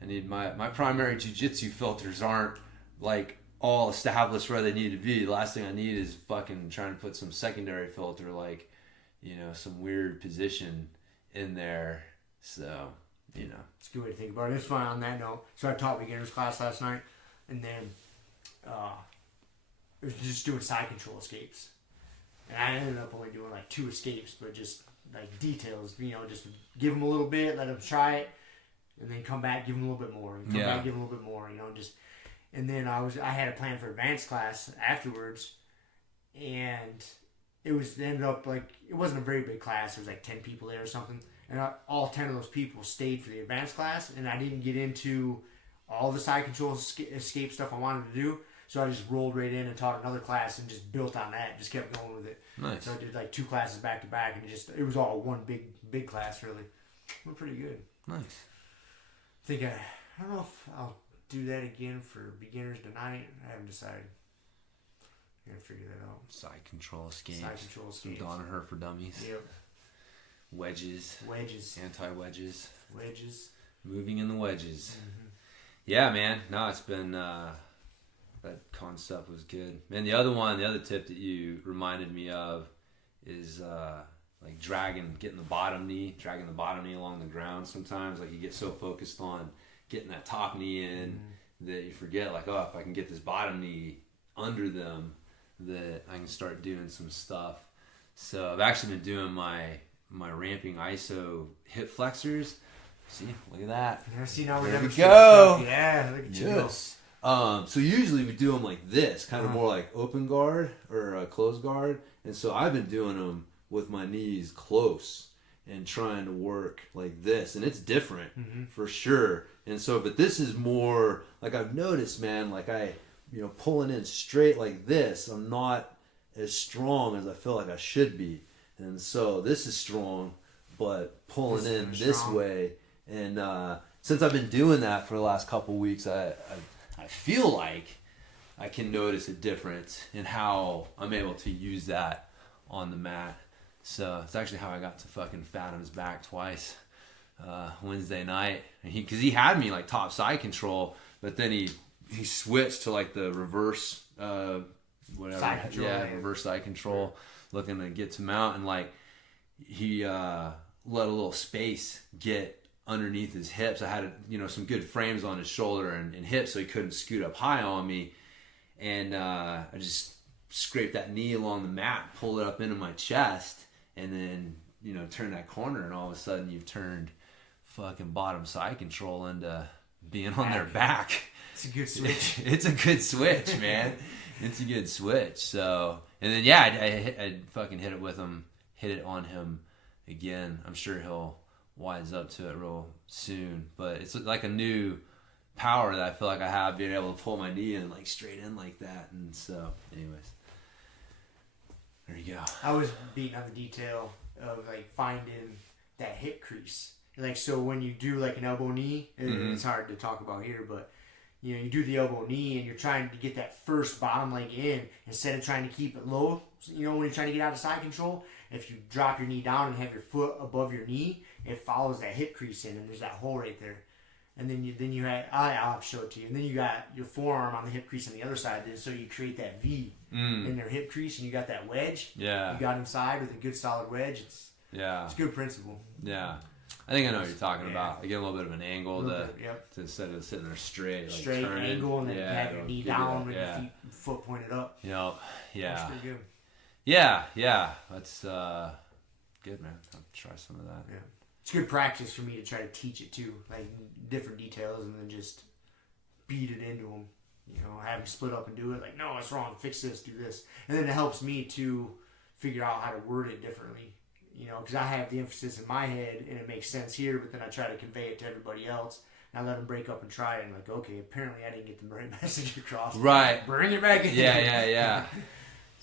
I need my primary jiu-jitsu filters aren't like all established where they need to be. The last thing I need is fucking trying to put some secondary filter, like, you know, some weird position in there. So, you know. It's a good way to think about it. It's fine on that note. So I taught beginners class last night, and then it was just doing side control escapes. And I ended up only doing like 2 escapes, but just like details, just give them a little bit, let them try it, and then come back, give them a little bit more, and come back, give them a little bit more, and then I had a plan for advanced class afterwards, and it ended up like, it wasn't a very big class, there was like 10 people there or something, and all 10 of those people stayed for the advanced class, and I didn't get into all the side control escape stuff I wanted to do. So I just rolled right in and taught another class and just built on that. Just kept going with it. Nice. So I did like 2 classes back to back, and it was all one big class really. Went pretty good. Nice. I think I don't know if I'll do that again for beginners tonight. I haven't decided. I gotta figure that out. Side control escapes. Side control escapes. Some Danaher for dummies. Yep. Wedges. Anti-wedges. Wedges. Moving in the wedges. Mm-hmm. Yeah, man. No, it's been... that concept was good. Man, the other tip that you reminded me of is like dragging the bottom knee along the ground sometimes. Like you get so focused on getting that top knee in that you forget, like, oh, if I can get this bottom knee under them, that I can start doing some stuff. So I've actually been doing my ramping ISO hip flexors. See, look at that. Yeah, see, now there we go. go. Yeah, look at you. Yes. So usually we do them like this, kind of more like open guard or closed guard. And so I've been doing them with my knees close and trying to work like this. And it's different for sure. And so, but this is more like I've noticed, man, like pulling in straight like this, I'm not as strong as I feel like I should be. And so this is strong, but pulling in this way. And since I've been doing that for the last couple weeks, I feel like I can notice a difference in how I'm able to use that on the mat. So it's actually how I got to fucking Fathom's back twice Wednesday night. Because he had me like top side control, but then he switched to like the reverse whatever. Side control, reverse side control, looking to get to mount, and like he let a little space get underneath his hips. I had some good frames on his shoulder and hips, so he couldn't scoot up high on me. And I just scraped that knee along the mat, pulled it up into my chest, and then turned that corner, and all of a sudden you've turned fucking bottom side control into being on their back. It's a good switch. It's a good switch, man. It's a good switch. So, and then I fucking hit it on him again. I'm sure he'll wise up to it real soon, but it's like a new power that I feel like I have, being able to pull my knee in like straight in like that. And so anyways, there you go. I was beating on the detail of like finding that hip crease, like, so when you do like an elbow knee, it's hard to talk about here, but you do the elbow knee and you're trying to get that first bottom leg in instead of trying to keep it low. When you're trying to get out of side control, if you drop your knee down and have your foot above your knee, it follows that hip crease in, and there's that hole right there. And then you have, I'll show it to you. And then you got your forearm on the hip crease on the other side. Then so you create that V in their hip crease, and you got that wedge. Yeah. You got inside with a good solid wedge. It's a good principle. Yeah. I think I know what you're talking about. I get a little bit of an angle to instead of sitting there straight turning, angle, and then have your knee down with your foot pointed up. Yeah. That's pretty good. Yeah. That's good, man. I'll try some of that. Yeah. It's good practice for me to try to teach it too, like different details, and then just beat it into them. Have them split up and do it. Like, no, it's wrong. Fix this. Do this, and then it helps me to figure out how to word it differently. Because I have the emphasis in my head and it makes sense here, but then I try to convey it to everybody else. And I let them break up and try it, and like, okay, apparently I didn't get the right message across. Right. Bring it back in. Yeah.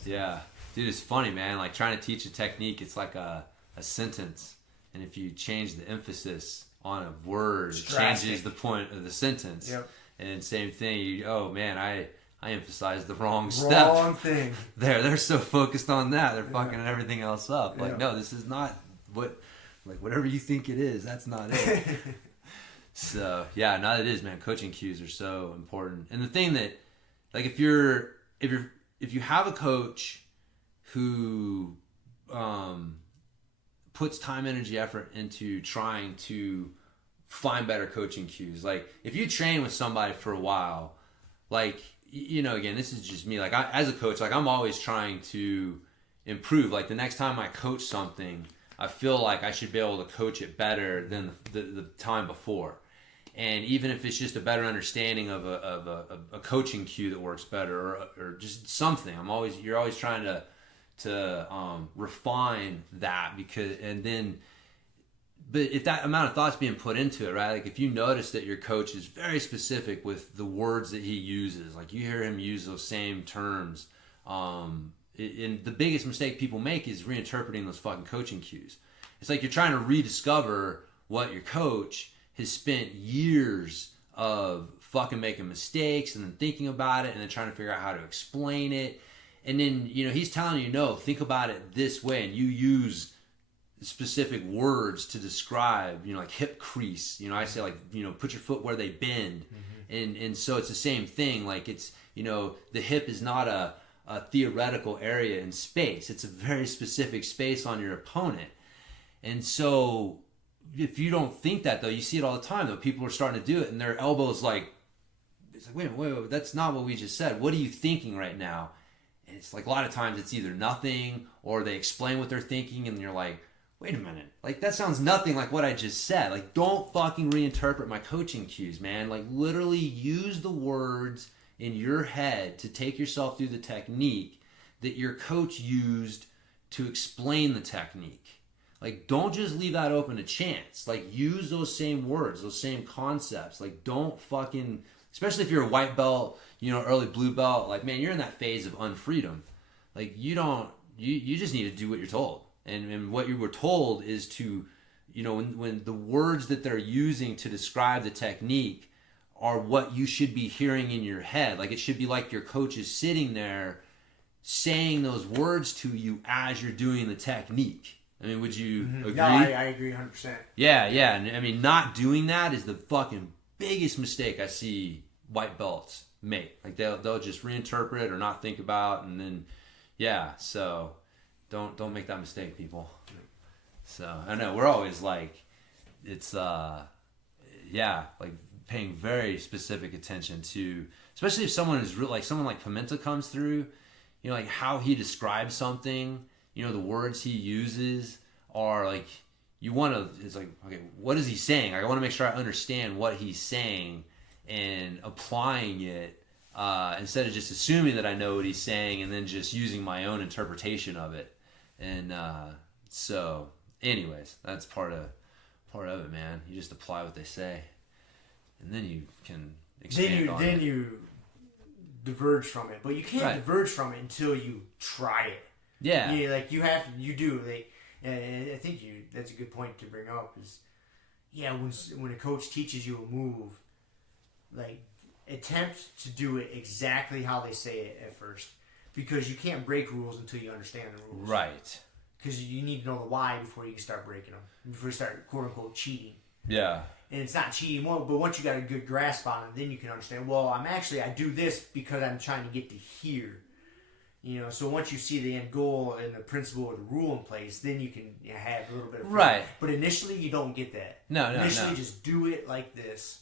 Yeah. Dude, it's funny, man. Like trying to teach a technique, it's like a sentence. And if you change the emphasis on a word, it changes the point of the sentence. Yep. And same thing, I emphasized the wrong step. Wrong thing. They're so focused on that, they're fucking everything else up. Like, no, this is not whatever you think it is, that's not it. So, no, it is, man. Coaching cues are so important. And the thing that, like, if you have a coach who puts time, energy, effort into trying to find better coaching cues. Like, if you train with somebody for a while, like, again, this is just me. Like as a coach, like I'm always trying to improve. Like the next time I coach something, I feel like I should be able to coach it better than the time before. And even if it's just a better understanding of a coaching cue that works better, or just something, you're always trying to refine that, but if that amount of thought's being put into it, right? Like if you notice that your coach is very specific with the words that he uses, like you hear him use those same terms, and the biggest mistake people make is reinterpreting those fucking coaching cues. It's like you're trying to rediscover what your coach has spent years of fucking making mistakes and then thinking about it and then trying to figure out how to explain it. And then, he's telling you, no, think about it this way, and you use specific words to describe, like hip crease. I say like, put your foot where they bend. Mm-hmm. And so it's the same thing. Like it's, the hip is not a theoretical area in space. It's a very specific space on your opponent. And so if you don't think that, though, you see it all the time, though. People are starting to do it and their elbows it's like, wait, that's not what we just said. What are you thinking right now? And it's like a lot of times it's either nothing or they explain what they're thinking and you're like, wait a minute, like that sounds nothing like what I just said. Like, don't fucking reinterpret my coaching cues, man. Like, literally use the words in your head to take yourself through the technique that your coach used to explain the technique. Like, don't just leave that open to chance. Like, use those same words, those same concepts. Like, don't fucking, especially if you're a white belt, early blue belt, like, man, you're in that phase of unfreedom. Like, you just need to do what you're told. And what you were told is to, when the words that they're using to describe the technique are what you should be hearing in your head. Like, it should be like your coach is sitting there saying those words to you as you're doing the technique. I mean, would you agree? No, I agree 100%. Yeah. And I mean, not doing that is the fucking biggest mistake I see white belts make. Like, they'll just reinterpret or not think about, and then, so... Don't make that mistake, people. So I know we're always like, it's like paying very specific attention to, especially if someone is real, like someone like Pimenta comes through, like how he describes something, the words he uses are like, it's like, okay, what is he saying? I want to make sure I understand what he's saying and applying it, instead of just assuming that I know what he's saying and then just using my own interpretation of it. And so, anyways, that's part of it, man. You just apply what they say, and then you can expand on it. Then you diverge from it, but you can't diverge from it until you try it. Yeah, you do. And I think that's a good point to bring up. Is when a coach teaches you a move, like, attempt to do it exactly how they say it at first. Because you can't break rules until you understand the rules. Right. Because you need to know the why before you can start breaking them. Before you start, quote-unquote, cheating. Yeah. And it's not cheating, but once you got a good grasp on it, then you can understand, well, I do this because I'm trying to get to here. So once you see the end goal and the principle or the rule in place, then you can have a little bit of freedom. Right. But initially, you don't get that. No. Initially, just do it like this.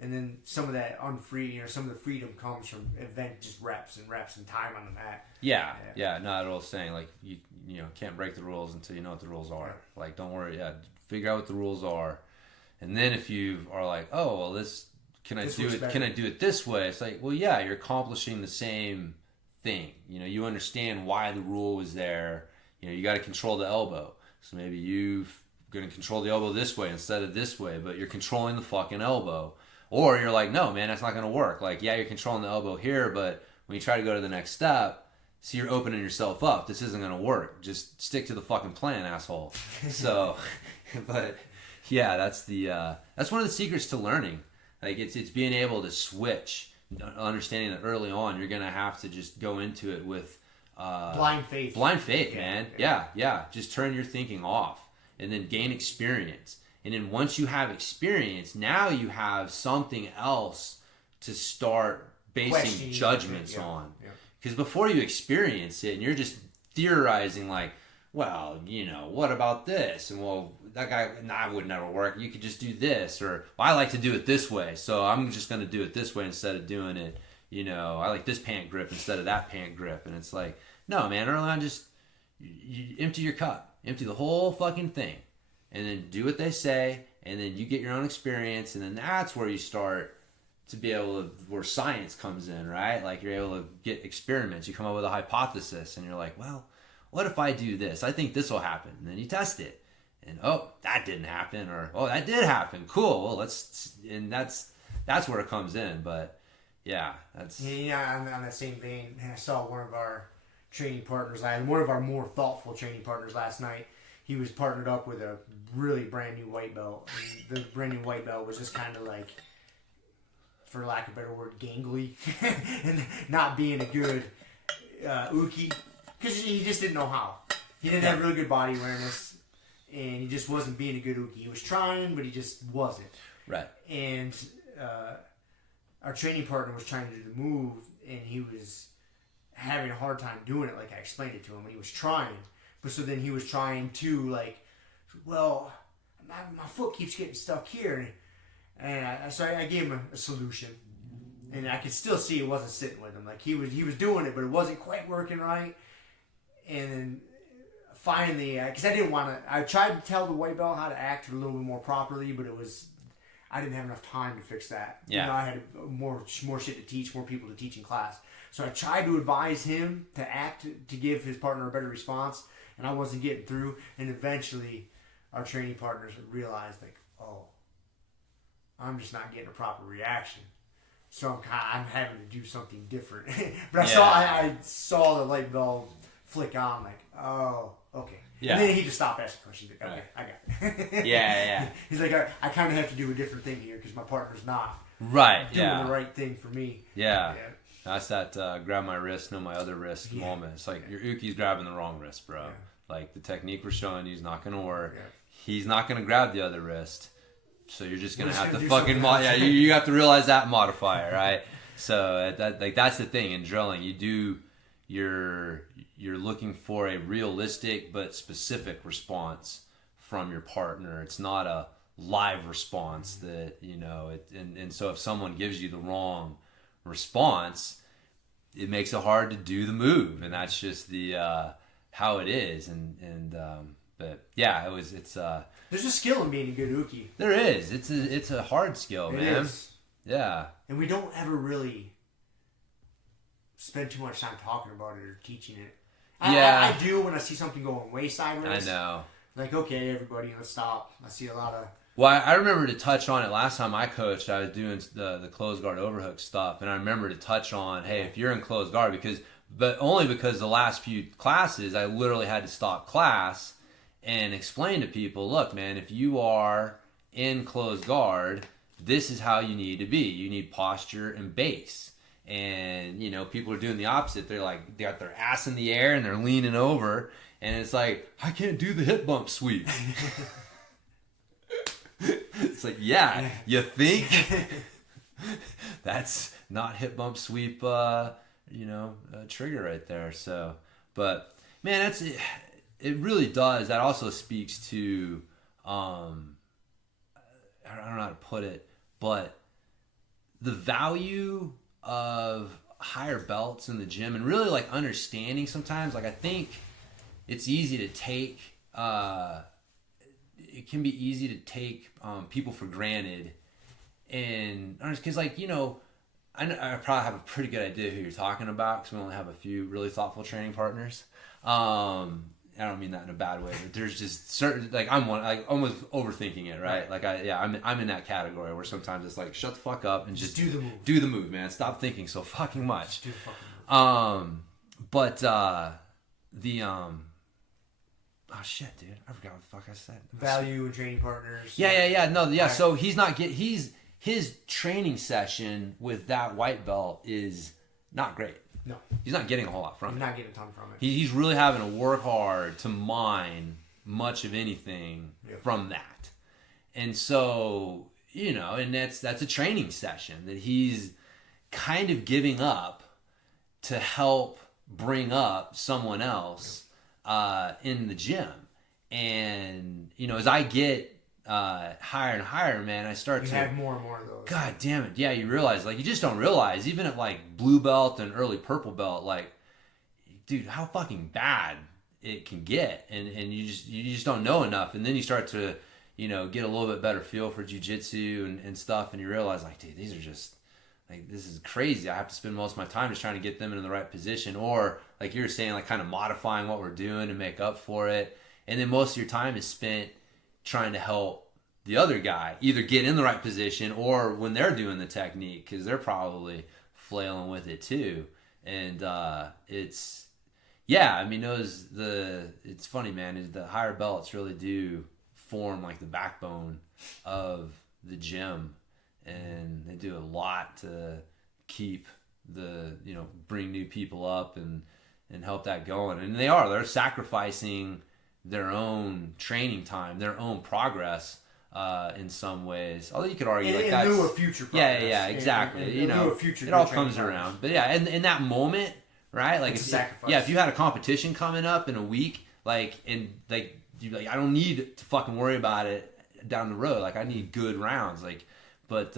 And then some of that some of the freedom comes from just reps and time on the mat. Yeah, not at all saying like you can't break the rules until you know what the rules are. Right. Like, don't worry, figure out what the rules are, and then if you are like, oh well, can I do it this way? It's like, well, yeah, you're accomplishing the same thing. You understand why the rule was there. You got to control the elbow, so maybe you're going to control the elbow this way instead of this way, but you're controlling the fucking elbow. Or you're like, no, man, that's not going to work. Like, yeah, you're controlling the elbow here, but when you try to go to the next step, see, you're opening yourself up. This isn't going to work. Just stick to the fucking plan, asshole. So, but yeah, that's one of the secrets to learning. Like, it's being able to switch, understanding that early on you're going to have to just go into it with blind faith. Blind faith, man. Yeah. Just turn your thinking off and then gain experience. And then once you have experience, now you have something else to start basing judgments on. Because before you experience it, and you're just theorizing like, well, what about this? And well, that guy, would never work. You could just do this. Or, well, I like to do it this way, so I'm just going to do it this way instead of doing it, I like this pant grip instead of that pant grip. And it's like, no, man, early on, just you empty your cup, empty the whole fucking thing, and then do what they say, and then you get your own experience, and then that's where you start to be able to, where science comes in, right? Like you're able to get experiments. You come up with a hypothesis, and you're like, well, what if I do this? I think this will happen. And then you test it, and oh, that didn't happen, or oh, that did happen. Cool. Well, that's where it comes in. But yeah, that's on that same vein. I saw one of our training partners, one of our more thoughtful training partners last night. He was partnered up with a really brand new white belt. And the brand new white belt was just kind of like, for lack of a better word, gangly, and not being a good uke, because he just didn't know how. He didn't have really good body awareness, and he just wasn't being a good uke. He was trying, but he just wasn't. right. And our training partner was trying to do the move, and he was having a hard time doing it like I explained it to him. And he was trying, but so then he was trying to like, well, my foot keeps getting stuck here. And so I gave him a solution, and I could still see it wasn't sitting with him. Like he was doing it, but it wasn't quite working right. And then finally, because I tried to tell the white belt how to act a little bit more properly, but I didn't have enough time to fix that. Yeah. I had more shit to teach, more people to teach in class. So I tried to advise him to act to give his partner a better response, and I wasn't getting through. And eventually, our training partners realized, like, oh, I'm just not getting a proper reaction, so I'm having to do something different. But I saw the light bulb flick on, like, oh, okay. Yeah. And then he just stopped asking questions. Like, okay, I got it. Yeah. He's like, I kind of have to do a different thing here because my partner's not Right. doing the right thing for me. Yeah. That's that grab my wrist, know my other wrist moment. It's like your uke's grabbing the wrong wrist, bro. Yeah. Like the technique we're showing you is not going to work. Yeah. He's not going to grab the other wrist. So you're just gonna have to fucking you have to realize that modifier, right? So that's the thing in drilling. You're looking for a realistic but specific response from your partner. It's not a live response that and so if someone gives you the wrong response, it makes it hard to do the move, and that's just the how it is. But yeah, it's there's a skill in being a good uke. There is. It's a hard skill, man. It is. Yeah. And we don't ever really spend too much time talking about it or teaching it. I do when I see something going way sideways. I know. Like, okay, everybody, let's stop. I see a lot of... Well, I remember to touch on it last time I coached. I was doing the closed guard overhook stuff, and I remember to touch on, hey, if you're in closed guard, but only because the last few classes, I literally had to stop class and explain to people, look, man, if you are in closed guard, this is how you need to be. You need posture and base. And, people are doing the opposite. They're like, they got their ass in the air and they're leaning over. And it's like, I can't do the hip bump sweep. It's like, yeah, you think? That's not hip bump sweep, trigger right there. So, but, man, that's it. It really does. That also speaks to, I don't know how to put it, but the value of higher belts in the gym and really like understanding sometimes. Like I think it's easy to take, it can be easy to take people for granted, and because I probably have a pretty good idea who you're talking about because we only have a few really thoughtful training partners. I don't mean that in a bad way, but there's just certain, like I'm almost overthinking it, right? Like I'm in that category where sometimes it's like, shut the fuck up and just do the move, man. Stop thinking so fucking much. Just do the fucking move. But oh shit, dude, I forgot what the fuck I said. Value and training partners. Yeah. No, yeah. Right. So his training session with that white belt is not great. No. He's not getting a whole lot from it. He's not getting a ton from it. He's really having to work hard to mine much of anything from that. And so, and that's a training session that he's kind of giving up to help bring up someone else in the gym. And, as I get higher and higher, man, I start you to have more and more of those. God damn it. Yeah, you realize, like, you just don't realize, even at, like, blue belt and early purple belt, like, dude, how fucking bad it can get. And you just don't know enough. And then you start to, you know, get a little bit better feel for jiu-jitsu and stuff. And you realize, like, dude, these are just, like, this is crazy. I have to spend most of my time just trying to get them in the right position. Or, like you were saying, like, kind of modifying what we're doing to make up for it. And then most of your time is spent trying to help the other guy either get in the right position or when they're doing the technique, because they're probably flailing with it too. And it's, yeah, I mean, it's funny, man, is the higher belts really do form like the backbone of the gym, and they do a lot to keep bring new people up and help that going. And they're sacrificing their own training time, their own progress in some ways. Although you could argue like that's lieu of future progress. Yeah, exactly. In lieu of future, it all comes around. But yeah, and in that moment, right? Like, it's a sacrifice. Yeah, if you had a competition coming up in a week, like, and like you like, I don't need to fucking worry about it down the road. Like, I need good rounds. Like, but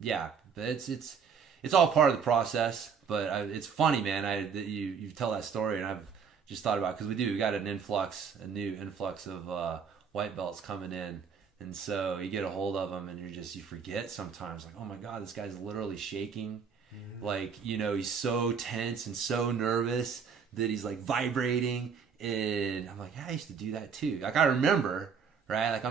yeah, but it's all part of the process. But it's funny, man. That you tell that story, and I've just thought about, because we got a new influx of white belts coming in, and so you get a hold of them, and you forget sometimes, like, oh my god, this guy's literally shaking, like, you know, he's so tense and so nervous that he's like vibrating, and I'm like, yeah, I used to do that too. Like, I remember, right? Like,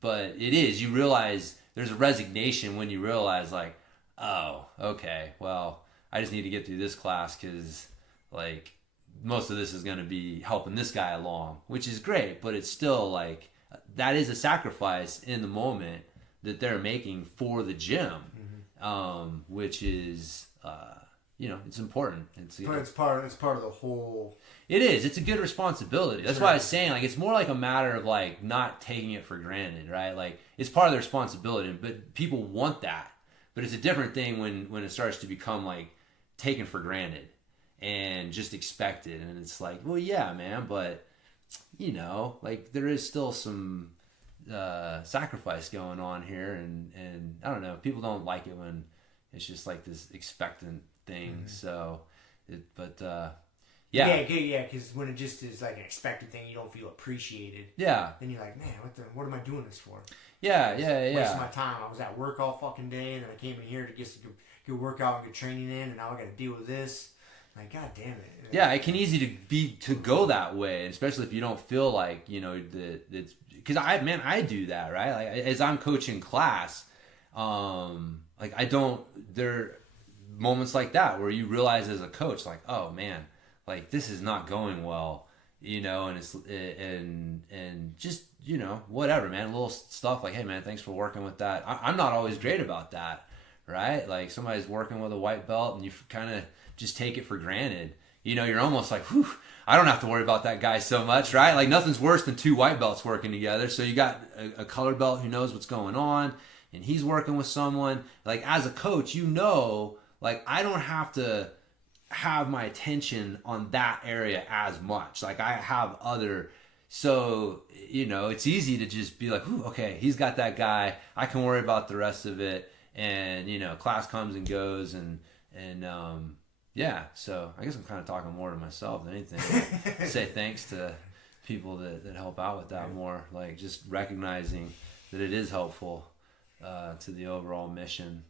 but it is. You realize there's a resignation when you realize, like, oh, okay, well, I just need to get through this class because, like, most of this is going to be helping this guy along, which is great, but it's still like, that is a sacrifice in the moment that they're making for the gym, which is, it's important. It's part of the whole. It is. It's a good responsibility. That's why I was saying, like, it's more like a matter of, like, not taking it for granted, right? Like, it's part of the responsibility, but people want that. But it's a different thing when it starts to become, like, taken for granted and just expected. And it's like, well, yeah, man, but, you know, like, there is still some sacrifice going on here. And I don't know, people don't like it when it's just like this expectant thing. So, yeah, because when it just is like an expected thing, you don't feel appreciated. Yeah. Then you're like, man, what am I doing this for? Yeah. Wasting my time. I was at work all fucking day, and then I came in here to get some good workout and good training in, and now I got to deal with this. Like, god damn it. Yeah, it can easy to go that way, especially if you don't feel like, you know, that it's, because I do that, right? Like, as I'm coaching class, like, there are moments like that where you realize as a coach, like, oh man, like, this is not going well, you know, and it's and just, you know, whatever, man, little stuff like, hey man, thanks for working with that. I'm not always great about that, right? Like, somebody's working with a white belt and you kind of just take it for granted. You know, you're almost like, whew, I don't have to worry about that guy so much, right? Like, nothing's worse than two white belts working together. So you got a colored belt who knows what's going on, and he's working with someone. Like, as a coach, you know, like, I don't have to have my attention on that area as much. Like, I have other, so, you know, it's easy to just be like, ooh, okay, he's got that guy, I can worry about the rest of it. And, you know, class comes and goes, and yeah, so I guess I'm kind of talking more to myself than anything. Say thanks to people that help out with that more, like, just recognizing that it is helpful to the overall mission.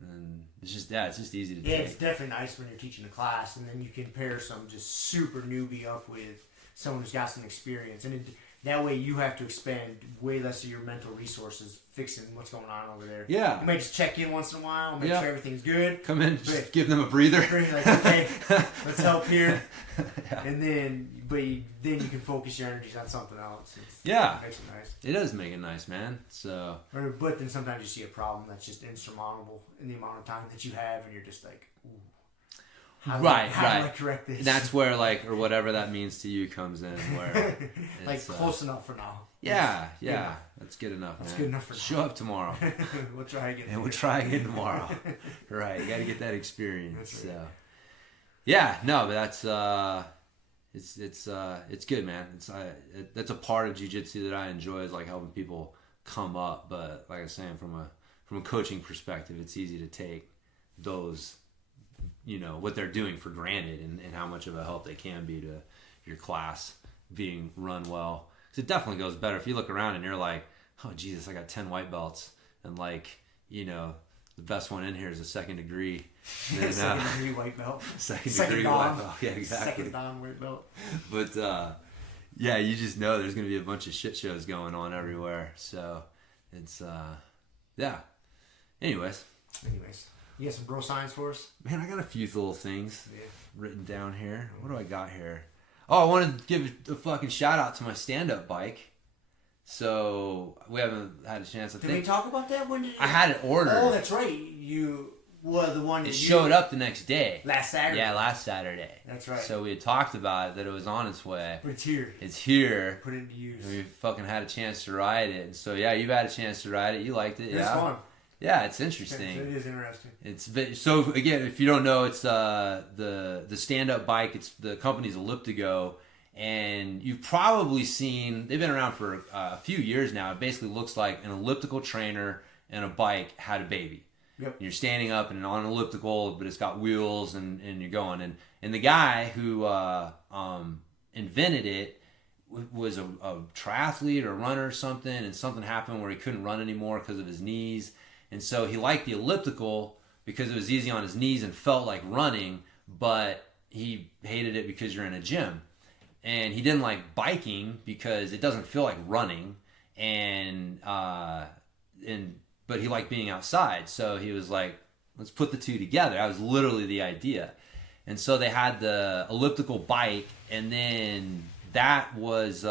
And it's just easy to take. It's definitely nice when you're teaching a class, and then you can pair some just super newbie up with someone who's got some experience, and that way you have to expend way less of your mental resources fixing what's going on over there. Yeah, you might just check in once in a while, make sure everything's good. Come in, just give them a breather. Like, okay, let's help here. Yeah. And then you can focus your energies on something else. It makes it nice. It does make it nice, man. So, but then sometimes you see a problem that's just insurmountable in the amount of time that you have, and you're just like, ooh. How do I correct this? That's where, like, or whatever that means to you comes in, where like, close enough for now. Yeah. That's good enough. That's man. good enough for now. Show up tomorrow. We'll try again. And we'll try again tomorrow. Right, you got to get that experience. That's right. So, yeah, no, but that's it's good, man. That's a part of jiu-jitsu that I enjoy, is like helping people come up. But like I was saying, from a coaching perspective, it's easy to take those, what they're doing for granted, and how much of a help they can be to your class being run well. Because it definitely goes better if you look around and you're like, oh Jesus, I got 10 white belts, and the best one in here is a second degree. And, second degree white belt. Second degree white belt. Yeah, exactly. Second dan white belt. But yeah, you just know there's going to be a bunch of shit shows going on everywhere. So it's yeah. Anyways, you got some bro science for us? Man, I got a few little things written down here. What do I got here? Oh, I wanted to give a fucking shout out to my stand-up bike. So we haven't had a chance. Did we talk about that? When I had it ordered. Oh, that's right. You were the one. It showed up the next day. Last Saturday. Yeah, last Saturday. That's right. So we had talked about it, that it was on its way. But it's here. It's here. Put it into use. And we fucking had a chance to ride it. And so yeah, you've had a chance to ride it. You liked it. It's fun. Yeah, it's interesting. It is interesting. So again, if you don't know, it's the stand-up bike. It's the company's Elliptigo. And you've probably seen, they've been around for a few years now. It basically looks like an elliptical trainer and a bike had a baby. Yep. You're standing up and on an elliptical, but it's got wheels and you're going. And the guy who invented it was a triathlete or runner or something, and something happened where he couldn't run anymore because of his knees. And so he liked the elliptical because it was easy on his knees and felt like running, but he hated it because you're in a gym. And he didn't like biking because it doesn't feel like running, but he liked being outside. So he was like, let's put the two together. That was literally the idea. And so they had the elliptical bike, and then that was,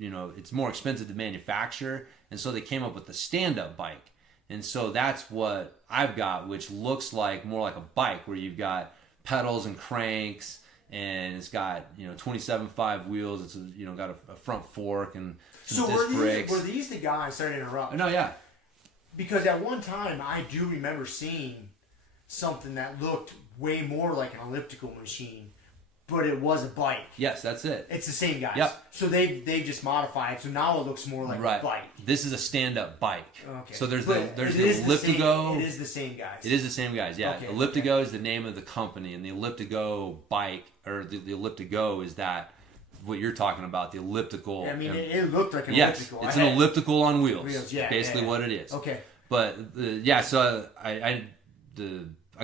it's more expensive to manufacture. And so they came up with the stand-up bike. And so that's what I've got, which looks like more like a bike where you've got pedals and cranks, and it's got 27.5 wheels. It's got a front fork and some disc brakes. Were these the guys? Sorry to interrupt. No, yeah. Because at one time I do remember seeing something that looked way more like an elliptical machine, but it was a bike. Yes, that's it. It's the same guys. Yep. So they just modified. So now it looks more like a bike. This is a stand-up bike. Okay. So there's the Elliptigo. It is the same guys. It is the same guys. Yeah. Okay, Elliptigo is the name of the company, and the Elliptigo bike, or the Elliptigo, is that what you're talking about? The elliptical. I mean, it looked like an elliptical. Yes, it's an elliptical on wheels. Yeah, basically what it is. Okay. But so I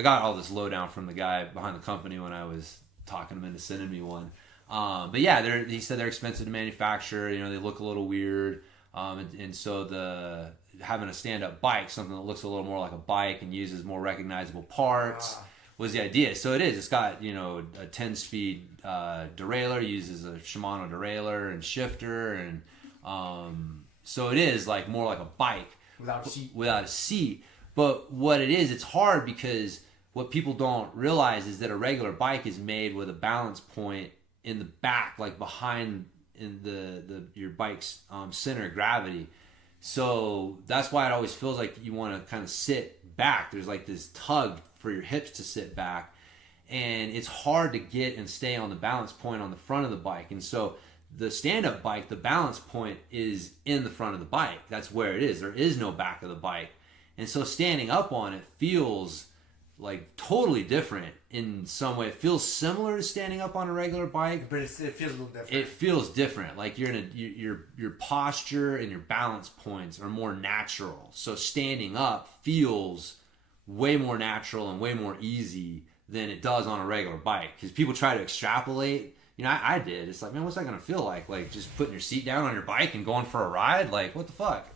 got all this lowdown from the guy behind the company when I was talking him into sending me one. But yeah, he said they're expensive to manufacture. They look a little weird. And so having a stand-up bike, something that looks a little more like a bike and uses more recognizable parts, was the idea. So it is. It's got a 10-speed derailleur, uses a Shimano derailleur and shifter, and so it is like more like a bike without a seat. But what it is, it's hard because what people don't realize is that a regular bike is made with a balance point in the back, like behind in your bike's center of gravity. So that's why it always feels like you want to kind of sit back. There's like this tug for your hips to sit back, and it's hard to get and stay on the balance point on the front of the bike. And so the stand-up bike, the balance point is in the front of the bike. That's where it is. There is no back of the bike. And so standing up on it feels like totally different in some way. It feels similar to standing up on a regular bike, but it feels a little different. It feels different. Like your posture and your balance points are more natural. So standing up feels way more natural and way more easy than it does on a regular bike. Because people try to extrapolate. I did. It's like, man, what's that going to feel like? Like just putting your seat down on your bike and going for a ride? Like, what the fuck?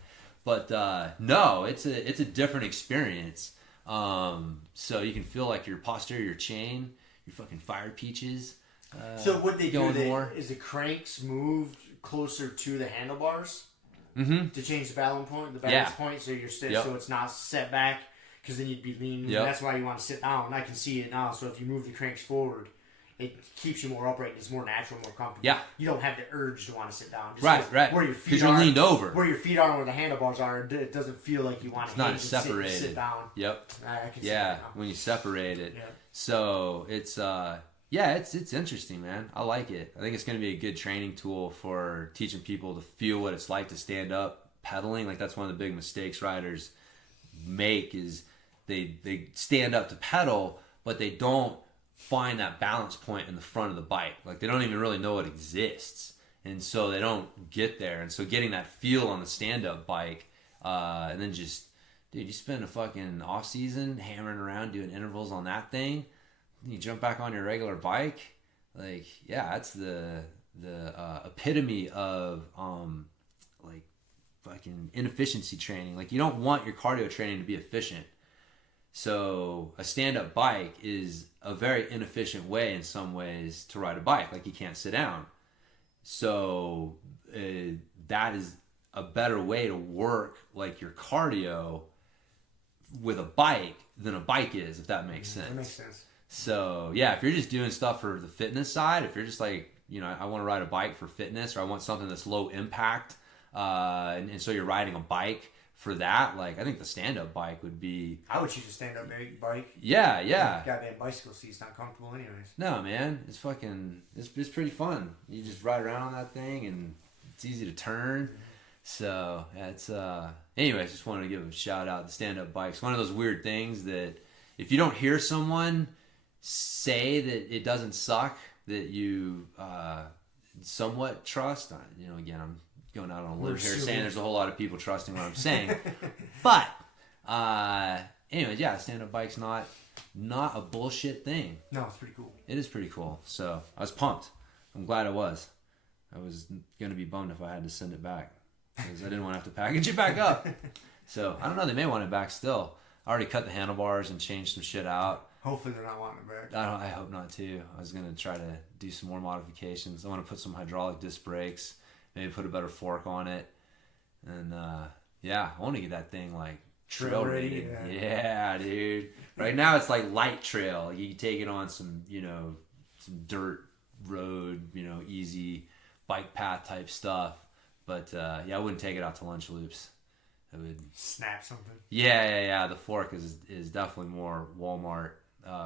But no, it's a different experience. So you can feel like your posterior, your chain, your fucking fire peaches. So what they do is the cranks moved closer to the handlebars to change the balance point, so you're so it's not set back, because then you'd be leaning. And that's why you want to sit down. I can see it now. So if you move the cranks forward, it keeps you more upright. It's more natural, more comfortable. Yeah. You don't have the urge to want to sit down. Just right. Where your feet because you're leaned over. Where your feet are and where the handlebars are, it doesn't feel like you want to sit down. Yep. I can see that now. When you separate it. Yep. So it's it's interesting, man. I like it. I think it's going to be a good training tool for teaching people to feel what it's like to stand up pedaling. Like that's one of the big mistakes riders make is they stand up to pedal, but they don't find that balance point in the front of the bike. Like they don't even really know it exists. And so they don't get there. And so getting that feel on the stand-up bike, and then just, dude, you spend a fucking off-season hammering around doing intervals on that thing, and you jump back on your regular bike, like, yeah, that's the epitome of, like, fucking inefficiency training. Like, you don't want your cardio training to be efficient. So a stand-up bike is a very inefficient way in some ways to ride a bike. Like, you can't sit down. So that is a better way to work like your cardio with a bike than a bike is, if that makes sense. That makes sense. So yeah, if you're just doing stuff for the fitness side, if you're just like, you know, I want to ride a bike for fitness, or I want something that's low impact, and so you're riding a bike for that, like I think the stand-up bike would be... I would choose a stand-up bike. Yeah. Goddamn bicycle seat's not comfortable anyways. No, man. It's fucking... It's pretty fun. You just ride around on that thing, and it's easy to turn. So, yeah, it's... Anyways, just wanted to give a shout-out to stand-up bikes. One of those weird things that if you don't hear someone say that it doesn't suck, that you somewhat trust... You know, again, I'm going out on a limb here saying there's a whole lot of people trusting what I'm saying. But anyways, yeah, stand-up bike's not a bullshit thing. No, it's pretty cool. It is pretty cool. So I was pumped. I'm glad I was. I was going to be bummed if I had to send it back because I didn't want to have to package it back up. So I don't know, they may want it back still. I already cut the handlebars and changed some shit out. Hopefully they're not wanting it back. I hope not too. I was going to try to do some more modifications. I want to put some hydraulic disc brakes, maybe put a better fork on it. And yeah, I want to get that thing like trail rated. Yeah, dude. Right now it's like light trail. You can take it on some, you know, some dirt road, you know, easy bike path type stuff. But yeah, I wouldn't take it out to lunch loops. I would snap something. Yeah. The fork is definitely more Walmart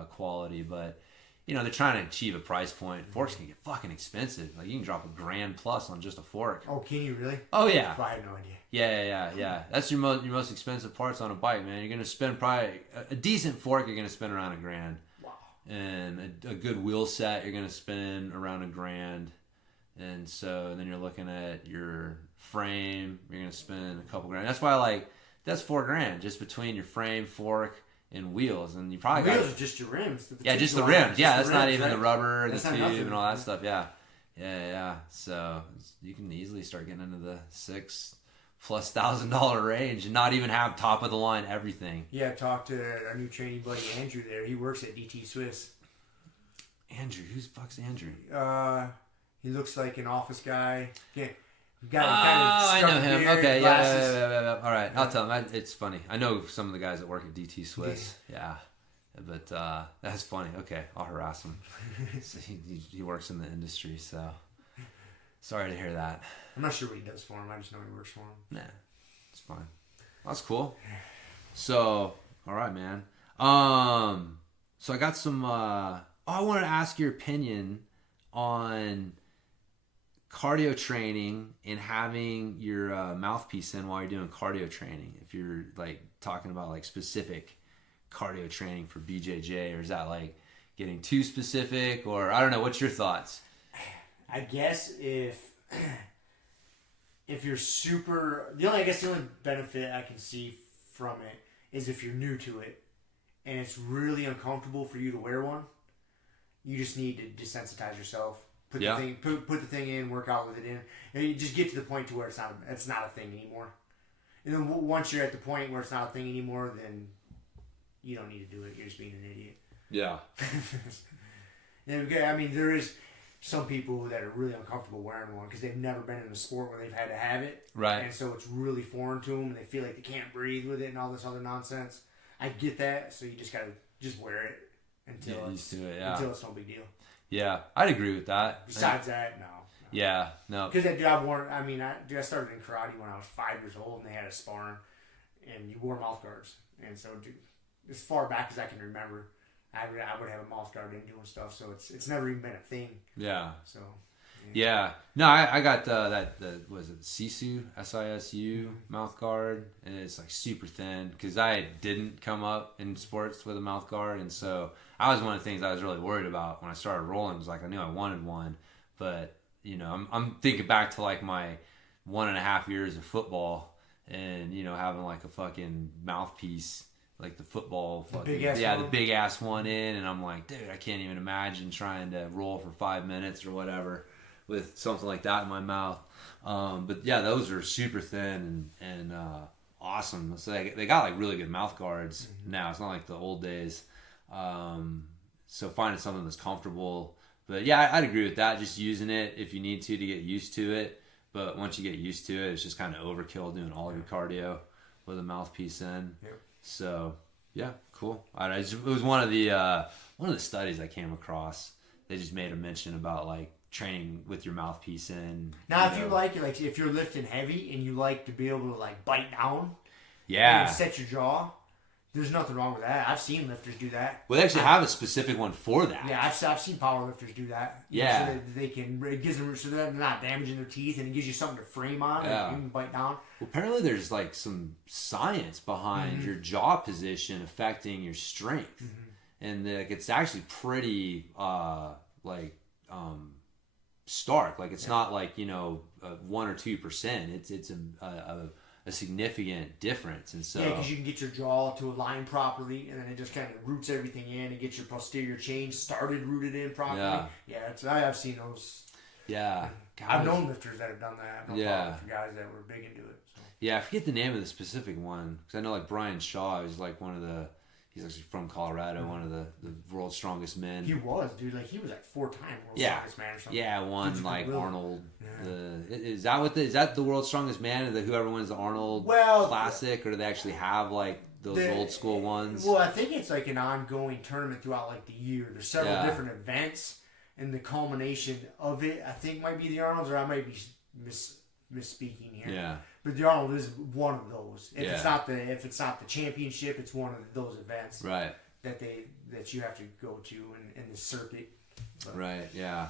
quality, but you know, they're trying to achieve a price point. Forks can get fucking expensive. Like, you can drop $1,000+ on just a fork. Oh, can you really? Oh, yeah. I had no idea. Yeah. That's your most expensive parts on a bike, man. You're going to spend probably... A decent fork, you're going to spend around $1,000. Wow. And a good wheel set, you're going to spend around $1,000. And so then you're looking at your frame, you're going to spend a couple grand. That's why, like, that's $4,000 just between your frame, fork, and wheels. And you probably got... Wheels are just your rims. Yeah, just the rims. Yeah, that's not even right? the rubber, That's the not tube, nothing. and all that stuff. Yeah. So you can easily start getting into the $6,000+ range and not even have top of the line everything. Yeah, I talked to our new training buddy Andrew there. He works at DT Swiss. Andrew, who's the fuck's Andrew? He looks like an office guy. Yeah. I know him. Beard, Okay, glasses. yeah. All right, I'll tell him. It's funny. I know some of the guys that work at DT Swiss. Yeah. But that's funny. Okay, I'll harass him. So he works in the industry, so sorry to hear that. I'm not sure what he does for him. I just know he works for him. Nah, it's fine. That's cool. So, all right, man. So I got some... I wanted to ask your opinion on cardio training and having your mouthpiece in while you're doing cardio training. If you're like talking about like specific cardio training for BJJ, or is that like getting too specific, or I don't know, what's your thoughts? I guess if you're super, the only benefit I can see from it is if you're new to it and it's really uncomfortable for you to wear one, you just need to desensitize yourself. Put the thing in, work out with it in, and you just get to the point to where it's not a thing anymore. And then once you're at the point where it's not a thing anymore, then you don't need to do it. You're just being an idiot. Yeah. And, I mean, there is some people that are really uncomfortable wearing one because they've never been in a sport where they've had to have it. Right. And so it's really foreign to them, and they feel like they can't breathe with it and all this other nonsense. I get that, so you just gotta wear it until it's no big deal. Yeah, I'd agree with that. Besides that, no. Yeah, no. Because I've worn. I mean, I started in karate when I was 5 years old, and they had a sparring, and you wore mouth guards. And so, as far back as I can remember, I would have a mouth guard in doing stuff. So it's never even been a thing. Yeah. So Yeah. No, I got that was it Sisu, SISU mouth guard, and it's like super thin because I didn't come up in sports with a mouth guard, and so I was one of the things I was really worried about when I started rolling. Was like I knew I wanted one, but you know I'm thinking back to like my 1.5 years of football, and you know having like a fucking mouthpiece. Like the football, the big ass one in, and I'm like, dude, I can't even imagine trying to roll for 5 minutes or whatever with something like that in my mouth. But yeah, those are super thin and awesome. So they got like really good mouth guards now. It's not like the old days. So finding something that's comfortable. But yeah, I'd agree with that. Just using it if you need to get used to it. But once you get used to it, it's just kind of overkill doing all of your cardio with a mouthpiece in. Yep. So yeah, cool. It was one of the studies I came across. They just made a mention about like training with your mouthpiece in. Now, if you like if you're lifting heavy and you like to be able to like bite down, and set your jaw. There's nothing wrong with that. I've seen lifters do that. Well, they actually have a specific one for that. Yeah, I've seen power lifters do that. Yeah, so that they can. It gives them so they're not damaging their teeth, and it gives you something to frame on. Yeah, and you can bite down. Well, apparently there's like some science behind your jaw position affecting your strength, and it's actually pretty stark. Like it's not like 1 or 2%. It's a significant difference, and so because you can get your jaw to align properly, and then it just kind of roots everything in and gets your posterior chain rooted in properly. I've seen those. Yeah, I've known lifters that have done that. I've known for guys that were big into it. So. Yeah, I forget the name of the specific one because I know like Brian Shaw is like he's actually from Colorado, one of the world's strongest men. He was, dude. Like he was like 4-time world's strongest man or something. Yeah, won like Arnold. Yeah. Is that the world's strongest man? Whoever wins the Arnold Classic, or do they actually have like those old school ones? Well, I think it's like an ongoing tournament throughout like the year. There's several different events, and the culmination of it, I think, might be the Arnold's, or I might be misspeaking here. Yeah. But the Arnold is one of those. If it's not the championship, it's one of those events. Right. That you have to go to in the circuit. But, right. Yeah.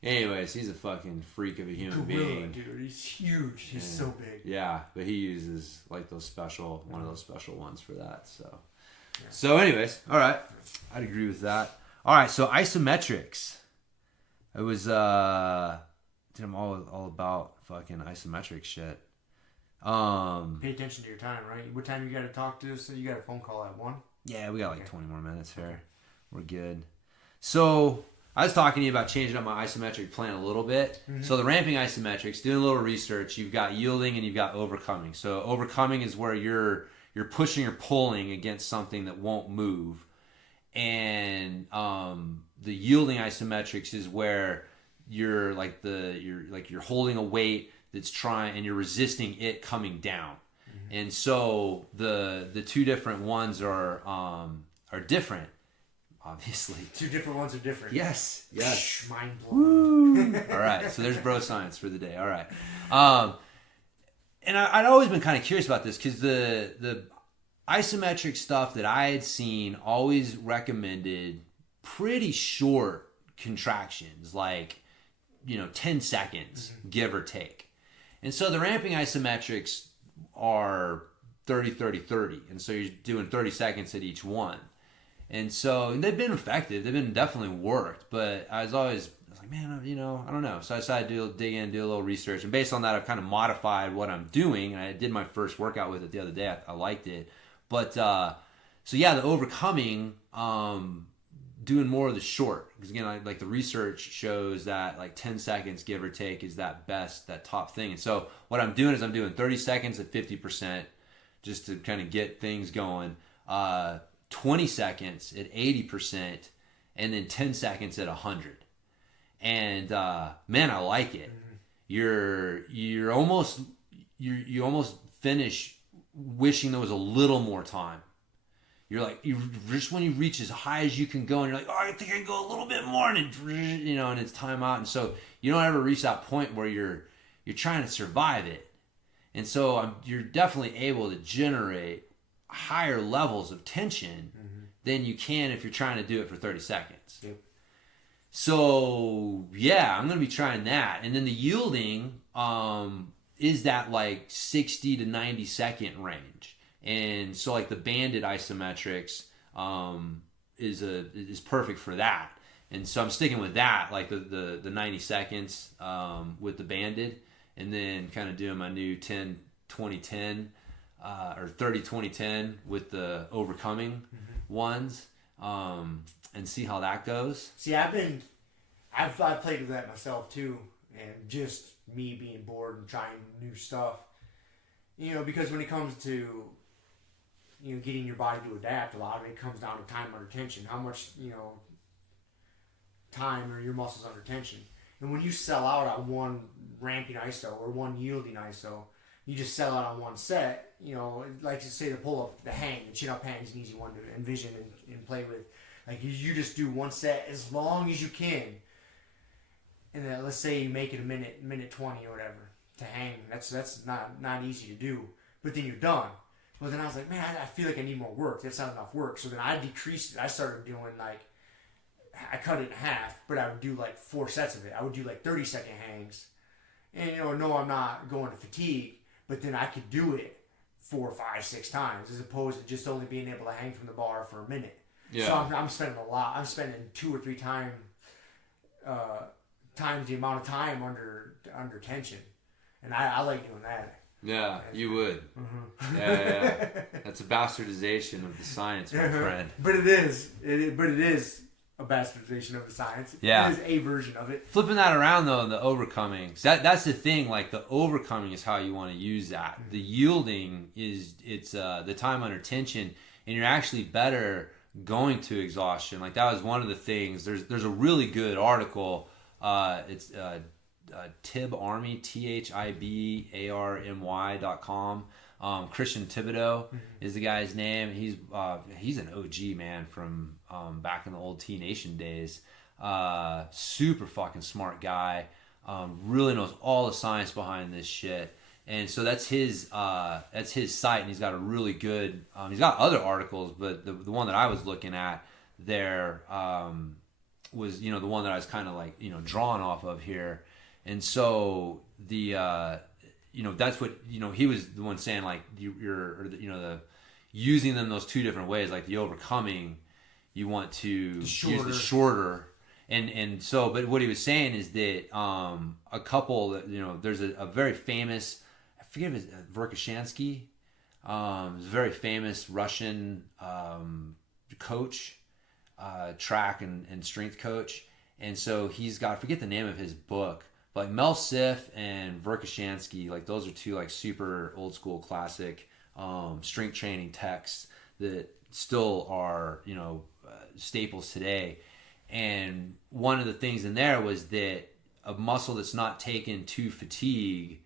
Anyways, he's a fucking freak of a human being. Dude, he's huge. He's so big. Yeah, but he uses like one of those special ones for that. So, So anyways, all right, I'd agree with that. All right, so isometrics. It was I'm all about fucking isometric shit. Pay attention to your time, right? What time you got to talk to us? So you got a phone call at 1? Yeah, we got like 20 more minutes here. We're good. So I was talking to you about changing up my isometric plan a little bit. So the ramping isometrics, doing a little research, you've got yielding and you've got overcoming. So overcoming is where you're pushing or pulling against something that won't move. And the yielding isometrics is where you're holding a weight that's trying and you're resisting it coming down. And so the two different ones are different. Obviously, 2 different ones are different. Yes. Mind blowing. All right, so there's bro science for the day. All right, and I'd always been kind of curious about this because the isometric stuff that I had seen always recommended pretty short contractions, like 10 seconds, give or take. And so the ramping isometrics are 30, 30, 30, and so you're doing 30 seconds at each one. And so they've been effective. They've been definitely worked. But I was like, man, I don't know. So I decided to dig in, do a little research. And based on that, I've kind of modified what I'm doing. And I did my first workout with it the other day. I liked it. But, the overcoming, doing more of the short. Because, again, like the research shows that like 10 seconds, give or take, is that top thing. And so what I'm doing is I'm doing 30 seconds at 50% just to kind of get things going. 20 seconds at 80%, and then 10 seconds at 100. And man, I like it. You almost finish wishing there was a little more time. You're like, just when you reach as high as you can go, and you're like, oh, I think I can go a little bit more, and and it's time out. And so you don't ever reach that point where you're trying to survive it. And so you're definitely able to generate higher levels of tension than you can if you're trying to do it for 30 seconds. Yep. So yeah, I'm gonna be trying that. And then the yielding is that like 60 to 90 second range. And so like the banded isometrics is perfect for that. And so I'm sticking with that, like the 90 seconds with the banded, and then kind of doing my new 10-20-10 or 30-20-10 with the overcoming ones, and see how that goes. See, I've played with that myself too, and just me being bored and trying new stuff. You know, because when it comes to getting your body to adapt, a lot of it comes down to time under tension. How much time are your muscles under tension? And when you sell out on one ramping iso or one yielding iso, you just sell out on one set. Like to say the pull up, the hang, the chin up hang is an easy one to envision and play with. Like you just do one set as long as you can, and then let's say you make it a minute 20 or whatever to hang. That's not easy to do. But then you're done. Well, then I was like, man, I feel like I need more work. That's not enough work. So then I decreased it. I started doing I cut it in half, but I would do 4 sets of it. I would do 30-second hangs. And, no, I'm not going to fatigue, but then I could do it 4, 5, 6 times as opposed to just only being able to hang from the bar for a minute. Yeah. So I'm spending a lot. I'm spending 2 or 3 times the amount of time under tension. And I like doing that. Yeah, you would. Mm-hmm. Yeah. That's a bastardization of the science, my friend. But it is a bastardization of the science. Yeah. It is a version of it. Flipping that around, though, the overcoming. That's the thing. Like, the overcoming is how you want to use that. Mm-hmm. The yielding it's the time under tension, and you're actually better going to exhaustion. Like, that was one of the things. There's a really good article. It's Tib Army, THIBARMY.com. Christian Thibodeau is the guy's name. He's an OG, man, from back in the old T Nation days. Super fucking smart guy. Really knows all the science behind this shit. And so that's his site, and he's got a really good. He's got other articles, but the one that I was looking at there was the one that I was kind of drawn off of here. And so that's what he was the one saying, the using them those 2 different ways, like the overcoming, you want to use the shorter, and so, but what he was saying is that a couple that there's a very famous, I forget if it's Verkhoshansky, a very famous Russian coach, track and strength coach, and so he's got, I forget the name of his book. Like Mel Sif and Verkhoshansky, those are 2 super old school classic strength training texts that still are staples today. And one of the things in there was that a muscle that's not taken to fatigue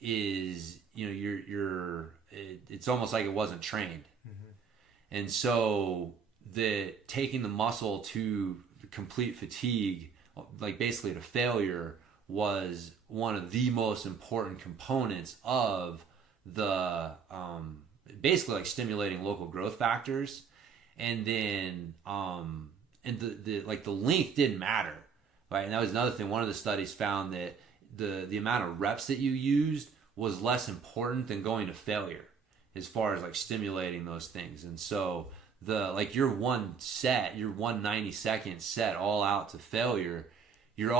is it's almost like it wasn't trained. Mm-hmm. And so taking the muscle to complete fatigue, basically to failure, was one of the most important components of the basically stimulating local growth factors, and then and the length didn't matter, right? And that was another thing. One of the studies found that the amount of reps that you used was less important than going to failure as far as stimulating those things. And so your one 90-second set all out to failure, you're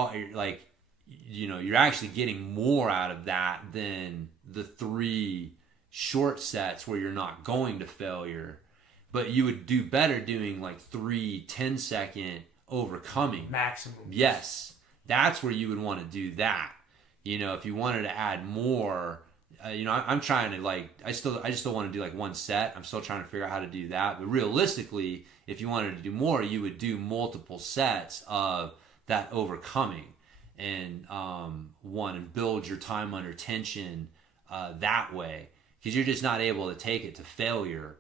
actually getting more out of that than the 3 short sets where you're not going to failure. But you would do better doing 3 10-second overcoming. Maximum. Yes. That's where you would want to do that. If you wanted to add more, I'm trying to I just still want to do 1 set. I'm still trying to figure out how to do that. But realistically, if you wanted to do more, you would do multiple sets of that overcoming. And and build your time under tension that way, because you're just not able to take it to failure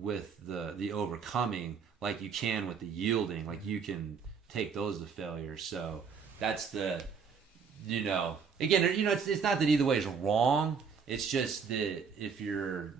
with the overcoming like you can with the yielding. You can take those to failure. So that's the again, it's not that either way is wrong. It's just that if you're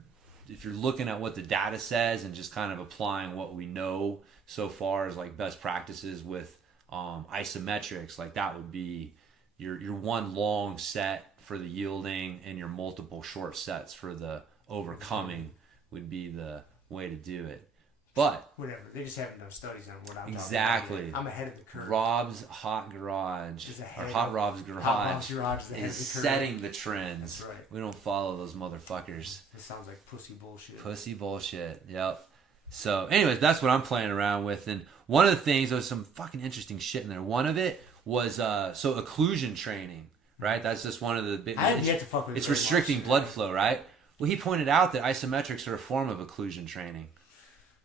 looking at what the data says and just kind of applying what we know so far as best practices with Isometrics, like that would be your one long set for the yielding and your multiple short sets for the overcoming would be the way to do it. But whatever, they just haven't done studies on what I'm exactly. talking about. I'm ahead of the curve. Rob's Hot Garage, or Hot Rob's Garage, is setting the trends. That's right. We don't follow those motherfuckers. It sounds like pussy bullshit. Pussy bullshit. Yep. So, anyways, that's what I'm playing around with. And one of the things, there was some fucking interesting shit in there. One of it was so occlusion training, right? That's just one of the big. I have yet to fuck with it. It's restricting blood flow, right? Well, he pointed out that isometrics are a form of occlusion training.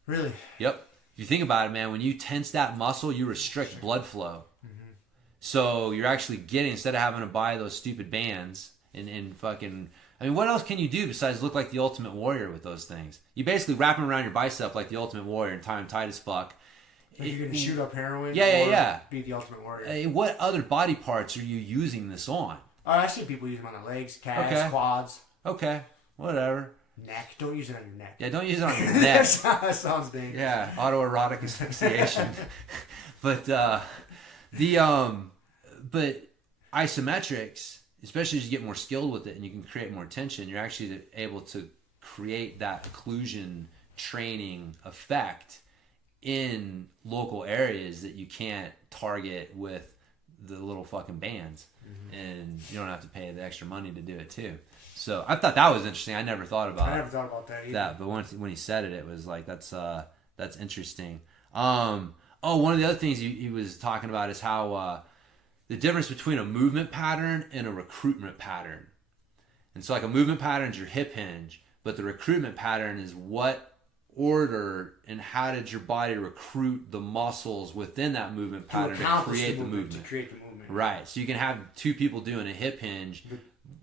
Really? Yep. If you think about it, man, when you tense that muscle, you restrict blood flow. Mm-hmm. So you're actually getting, instead of having to buy those stupid bands and fucking, I mean, what else can you do besides look like the Ultimate Warrior with those things? You basically wrap them around your bicep like the Ultimate Warrior and tie them tight as fuck. Like you're going to shoot up heroin? Yeah. Be the Ultimate Warrior. Hey, what other body parts are you using this on? Oh, I see people use them on the legs, calves, quads. Okay, whatever. Neck. Don't use it on your neck. Yeah, don't use it on your neck. That sounds dangerous. Yeah, autoerotic asphyxiation. But but isometrics, especially as you get more skilled with it and you can create more tension, you're actually able to create that occlusion training effect in local areas that you can't target with the little fucking bands. Mm-hmm. And you don't have to pay the extra money to do it too. So I thought that was interesting. I never thought about that either. But when he said it, it was like that's interesting. One of the other things he was talking about is how the difference between a movement pattern and a recruitment pattern. And so like a movement pattern is your hip hinge, but the recruitment pattern is what order and how did your body recruit the muscles within that movement pattern to create the movement. Right. So you can have two people doing a hip hinge.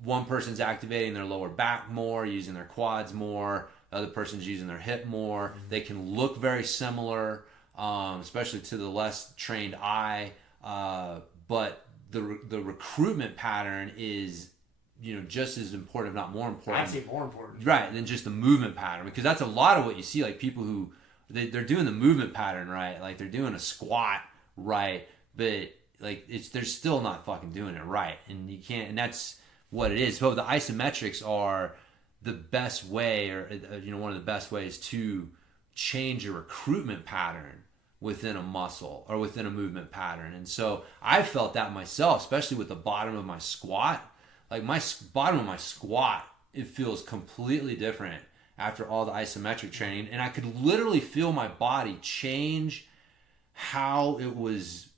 One person's activating their lower back more, using their quads more. The other person's using their hip more. Mm-hmm. They can look very similar, especially to the less trained eye. But the recruitment pattern is, just as important, if not more important. I'd say more important. Right, than just the movement pattern. Because that's a lot of what you see, like people who, they're doing the movement pattern right. Like they're doing a squat right, but like they're still not fucking doing it right. And you can't, and that's what it is. So the isometrics are the best way, or one of the best ways to change your recruitment pattern within a muscle or within a movement pattern. And so I felt that myself, especially with the bottom of my squat. Like my bottom of my squat, it feels completely different after all the isometric training, and I could literally feel my body change how it was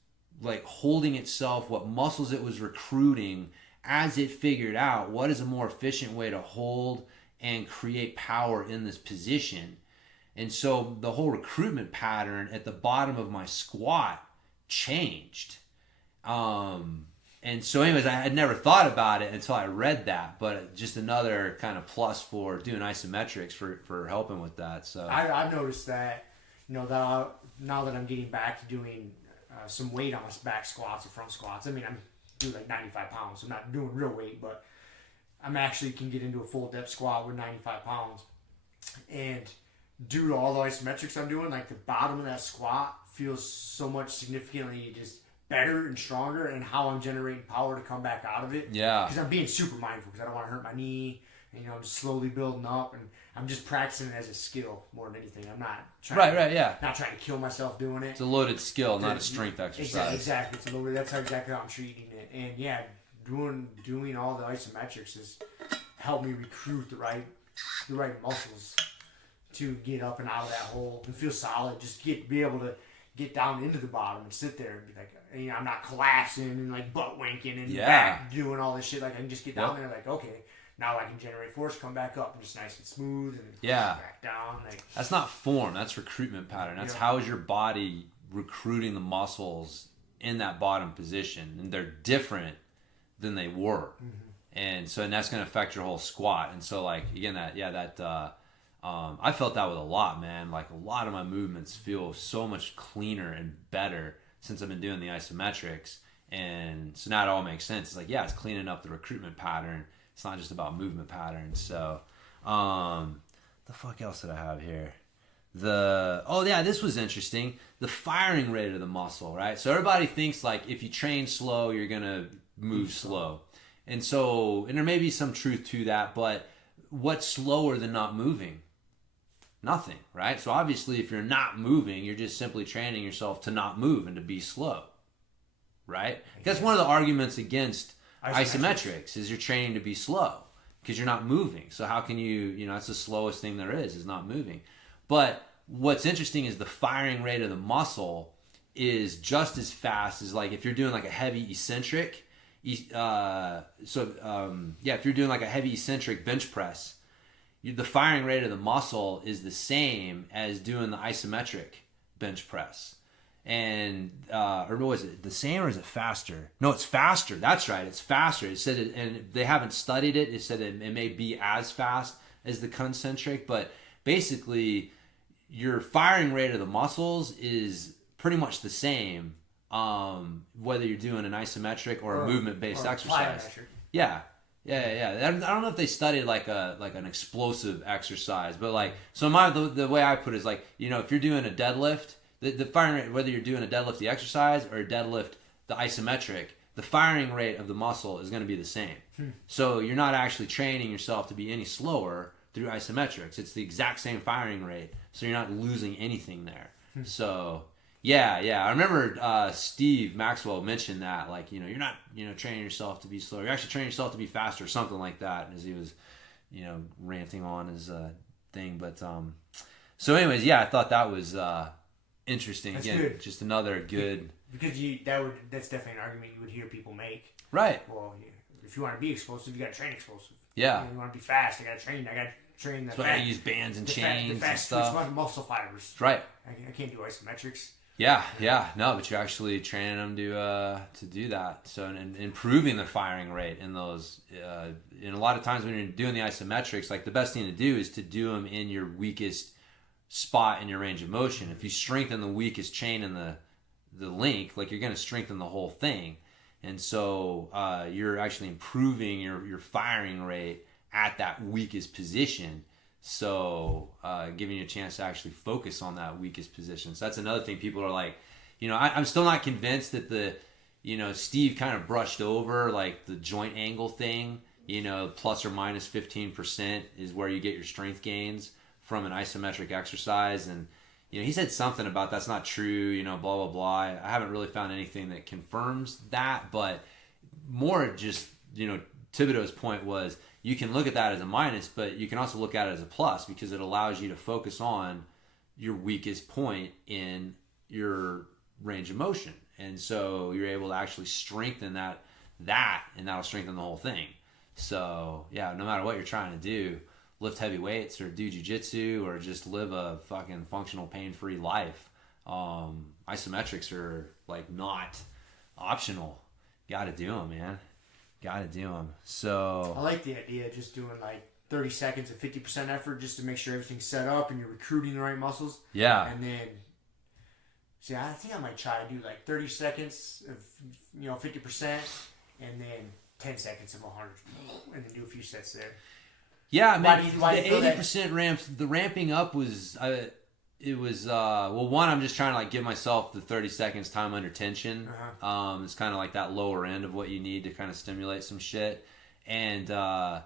like holding itself, what muscles it was recruiting, as it figured out what is a more efficient way to hold and create power in this position. And so the whole recruitment pattern at the bottom of my squat changed. And so anyways, I had never thought about it until I read that, but just another kind of plus for doing isometrics for helping with that. So I've noticed that, now that I'm getting back to doing some weight on my back squats or front squats. I mean, I'm doing like 95 pounds. So I'm not doing real weight, but I'm actually can get into a full depth squat with 95 pounds. And due to all the isometrics I'm doing, like the bottom of that squat feels so much significantly just better and stronger, and how I'm generating power to come back out of it. Yeah. Because I'm being super mindful because I don't want to hurt my knee. And, I'm just slowly building up, and I'm just practicing it as a skill more than anything. I'm not trying not trying to kill myself doing it. It's a loaded skill, not a strength exercise. Exactly. It's a loaded. That's exactly how I'm treating it. And yeah, doing all the isometrics has helped me recruit the right muscles to get up and out of that hole and feel solid. Just be able to get down into the bottom and sit there and be like, I'm not collapsing and like butt wanking and back doing all this shit. Like I can just get down there like, okay, now I can generate force, come back up, and just nice and smooth and back down. Like that's not form, that's recruitment pattern. That's how is your body recruiting the muscles in that bottom position, and they're different than they were. Mm-hmm. And that's going to affect your whole squat. And so like again I felt that with a lot, man. Like a lot of my movements feel so much cleaner and better since I've been doing the isometrics. And so now it all makes sense. It's like, it's cleaning up the recruitment pattern. It's not just about movement patterns. So, the fuck else did I have here? This was interesting. The firing rate of the muscle, right? So everybody thinks like if you train slow, you're gonna move slow, and there may be some truth to that. But what's slower than not moving? Nothing, right? So obviously, if you're not moving, you're just simply training yourself to not move and to be slow, right? That's one of the arguments against isometrics is you're training to be slow because you're not moving. So how can you that's the slowest thing there is not moving. But what's interesting is the firing rate of the muscle is just as fast as like if you're doing like a heavy eccentric. If you're doing like a heavy eccentric bench press, the firing rate of the muscle is the same as doing the isometric bench press. And or was it the same or is it faster? No, it's faster. That's right, it's faster. It said it, and they haven't studied it. It said it may be as fast as the concentric, but basically your firing rate of the muscles is pretty much the same whether you're doing an isometric or a movement-based exercise. Yeah. I don't know if they studied like an explosive exercise, but like the way I put it is like if you're doing a deadlift, the firing rate, whether you're doing a deadlift the exercise or a deadlift the isometric, the firing rate of the muscle is going to be the same. So you're not actually training yourself to be any slower through isometrics. It's the exact same firing rate, so you're not losing anything there. So. Yeah. I remember Steve Maxwell mentioned that, like, you're not, training yourself to be slow. You're actually training yourself to be faster, or something like that, as he was, ranting on his thing. But so, anyways, I thought that was interesting. That's again, good. Just another good because that's definitely an argument you would hear people make. Right. Well, if you want to be explosive, you got to train explosive. Yeah. You want to be fast, I got to train. That's why I use bands and chains and stuff. It's muscle fibers. Right. I can't do isometrics. Yeah. No, but you're actually training them to do that. So, and improving the firing rate in those. And a lot of times when you're doing the isometrics, like the best thing to do is to do them in your weakest spot in your range of motion. If you strengthen the weakest chain in the link, like you're going to strengthen the whole thing. And so you're actually improving your firing rate at that weakest position. So giving you a chance to actually focus on that weakest position. So that's another thing. People are like, I'm still not convinced that Steve kind of brushed over like the joint angle thing, plus or minus 15% is where you get your strength gains from an isometric exercise. And, he said something about that's not true, blah, blah, blah. I haven't really found anything that confirms that, but more just, Thibodeau's point was, you can look at that as a minus, but you can also look at it as a plus because it allows you to focus on your weakest point in your range of motion. And so you're able to actually strengthen that and that'll strengthen the whole thing. So, no matter what you're trying to do, lift heavy weights or do jiu-jitsu or just live a fucking functional pain-free life, isometrics are like not optional. Got to do them, man. Got to do them. So I like the idea of just doing like 30 seconds of 50% effort just to make sure everything's set up and you're recruiting the right muscles. Yeah. And then, I think I might try to do like 30 seconds of 50% and then 10 seconds of 100 and then do a few sets there. Yeah, man. Why The 80% ramps. The ramping up was. One, I'm just trying to like give myself the 30 seconds time under tension. Uh-huh. It's kind of like that lower end of what you need to kind of stimulate some shit. And I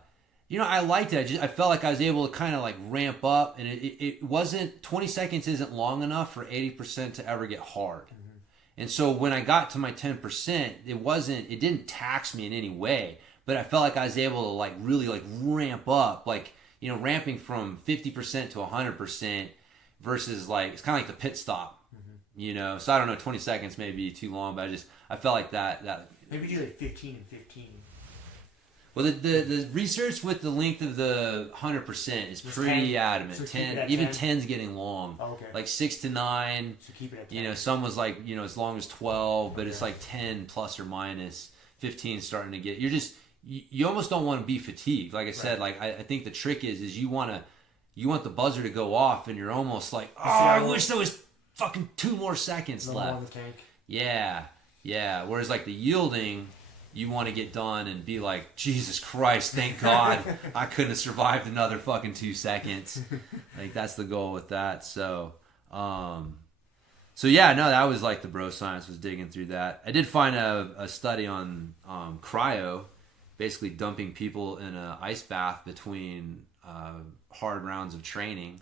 liked it. I felt like I was able to kind of like ramp up, and it wasn't 20 seconds isn't long enough for 80% to ever get hard. Mm-hmm. And so when I got to my 10%, it didn't tax me in any way, but I felt like I was able to like really like ramp up, like ramping from 50% to 100%. Versus like it's kind of like the pit stop, So I don't know, 20 seconds may be too long, but I felt like that. Maybe do like 15 and 15. Well, the research with the length of the 100% is pretty 10. adamant. So 10, even 10's getting long. Oh, okay. Like 6 to 9. So keep it at 10. Some was like as long as 12, but it's like 10 plus or minus 15 starting to get. You almost don't want to be fatigued. Like I said, like I think the trick is you want the buzzer to go off, and you're almost like, I wish there was fucking 2 more seconds left. On the tank. Yeah. Whereas like the yielding, you want to get done and be like, Jesus Christ, thank God I couldn't have survived another fucking 2 seconds. Like, that's the goal with that. So, yeah, no, that was like the bro science, was digging through that. I did find a study on cryo, basically dumping people in an ice bath between hard rounds of training.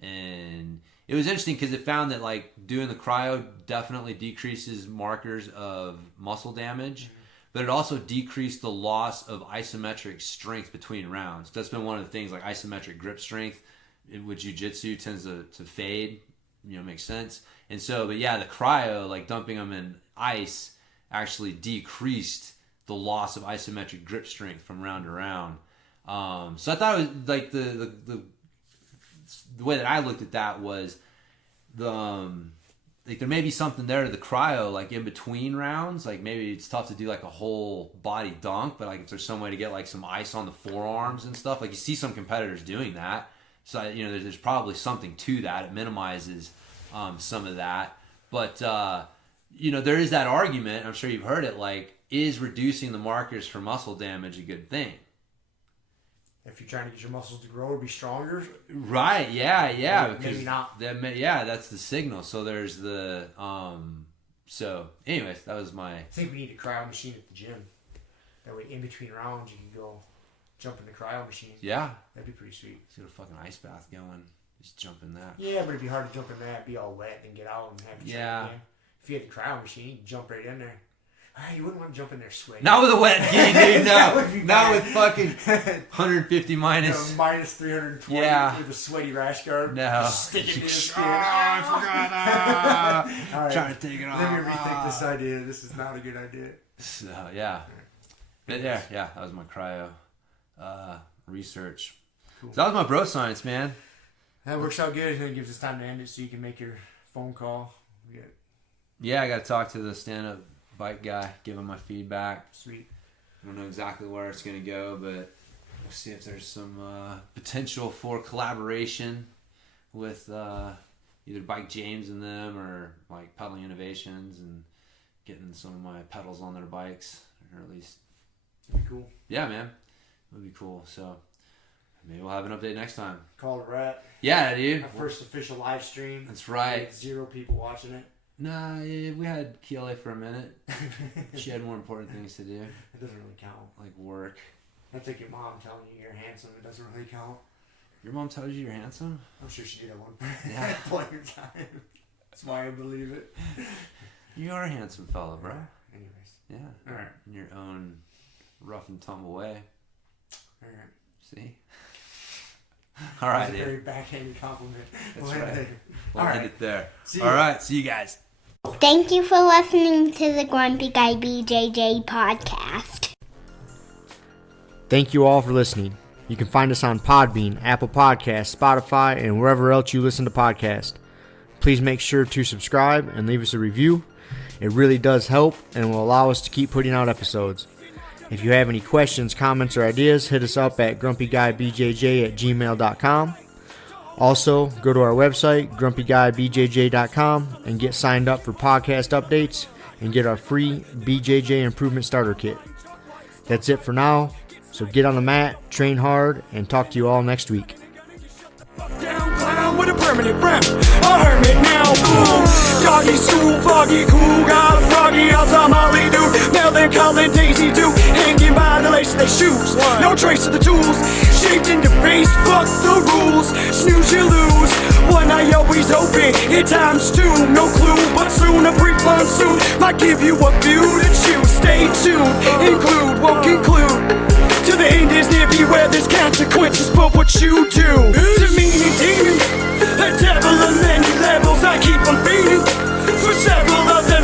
And it was interesting because it found that like doing the cryo definitely decreases markers of muscle damage, but it also decreased the loss of isometric strength between rounds. That's been one of the things, like isometric grip strength with jiu-jitsu tends to fade, makes sense. And so, but yeah, the cryo, like dumping them in ice, actually decreased the loss of isometric grip strength from round to round. So I thought it was like the way that I looked at that was like there may be something there to the cryo, like in between rounds. Like maybe it's tough to do like a whole body dunk, but like if there's some way to get like some ice on the forearms and stuff, like you see some competitors doing that. So there's probably something to that. It minimizes some of that, but there is that argument. I'm sure you've heard it. Like, is reducing the markers for muscle damage a good thing? If you're trying to get your muscles to grow or be stronger, right? Yeah. Maybe not. That's the signal. So there's the So, anyways, that was my. I think we need a cryo machine at the gym. That way, in between rounds, you can go jump in the cryo machine. Yeah, that'd be pretty sweet. Let's get a fucking ice bath going. Just jump in that. Yeah, but it'd be hard to jump in that, be all wet, and get out and have to train again. If you had the cryo machine, you can jump right in there. You wouldn't want to jump in there sweaty. Not with a wet gi, dude. No, not with fucking 150 minus. Minus 320 with a sweaty rash guard. No. Just stick it in your skin. I forgot. All right. Trying to take it off. Let me rethink this idea. This is not a good idea. So, yeah. But yeah, that was my cryo research. Cool. So that was my bro science, man. That works out good. It gives us time to end it so you can make your phone call. Yeah, I got to talk to the stand-up bike guy, give him my feedback. Sweet. I don't know exactly where it's going to go, but we'll see if there's some potential for collaboration with either Bike James and them, or like Pedaling Innovations and getting some of my pedals on their bikes, or at least. That'd be cool. Yeah, man. It would be cool. So maybe we'll have an update next time. Call it a wrap. Yeah, dude. Our first official live stream. That's right. With 0 people watching it. Nah, we had Kiele for a minute. She had more important things to do. It doesn't really count. Like work. That's like your mom telling you you're handsome. It doesn't really count. Your mom tells you you're handsome? I'm sure she did at one point in time. That's why I believe it. You are a handsome fella, bro. Anyways. Yeah. All right. In your own rough and tumble way. All right. See? All right, dude. A very backhanded compliment. That's right. We'll end it there. All right. See you guys. Thank you for listening to the Grumpy Guy BJJ Podcast. Thank you all for listening. You can find us on Podbean, Apple Podcasts, Spotify, and wherever else you listen to podcasts. Please make sure to subscribe and leave us a review. It really does help and will allow us to keep putting out episodes. If you have any questions, comments, or ideas, hit us up at grumpyguybjj@gmail.com. Also, go to our website, grumpyguybjj.com, and get signed up for podcast updates and get our free BJJ Improvement Starter Kit. That's it for now, so get on the mat, train hard, and talk to you all next week. With a permanent friend, a hermit now, boom. Doggy stool, foggy, cool, got a froggy outside Molly dude. Melancholy Daisy do, hanging by the lace of their shoes. No trace of the tools, shaped into face, fuck the rules. Snooze, you lose. One eye always open, at times two, no clue, but soon a brief monsoon might give you a view to choose. Stay tuned, include, won't conclude. To the end is near, beware there's consequences for what you do. To me, demon, a devil of many levels, I keep on beating for several of them.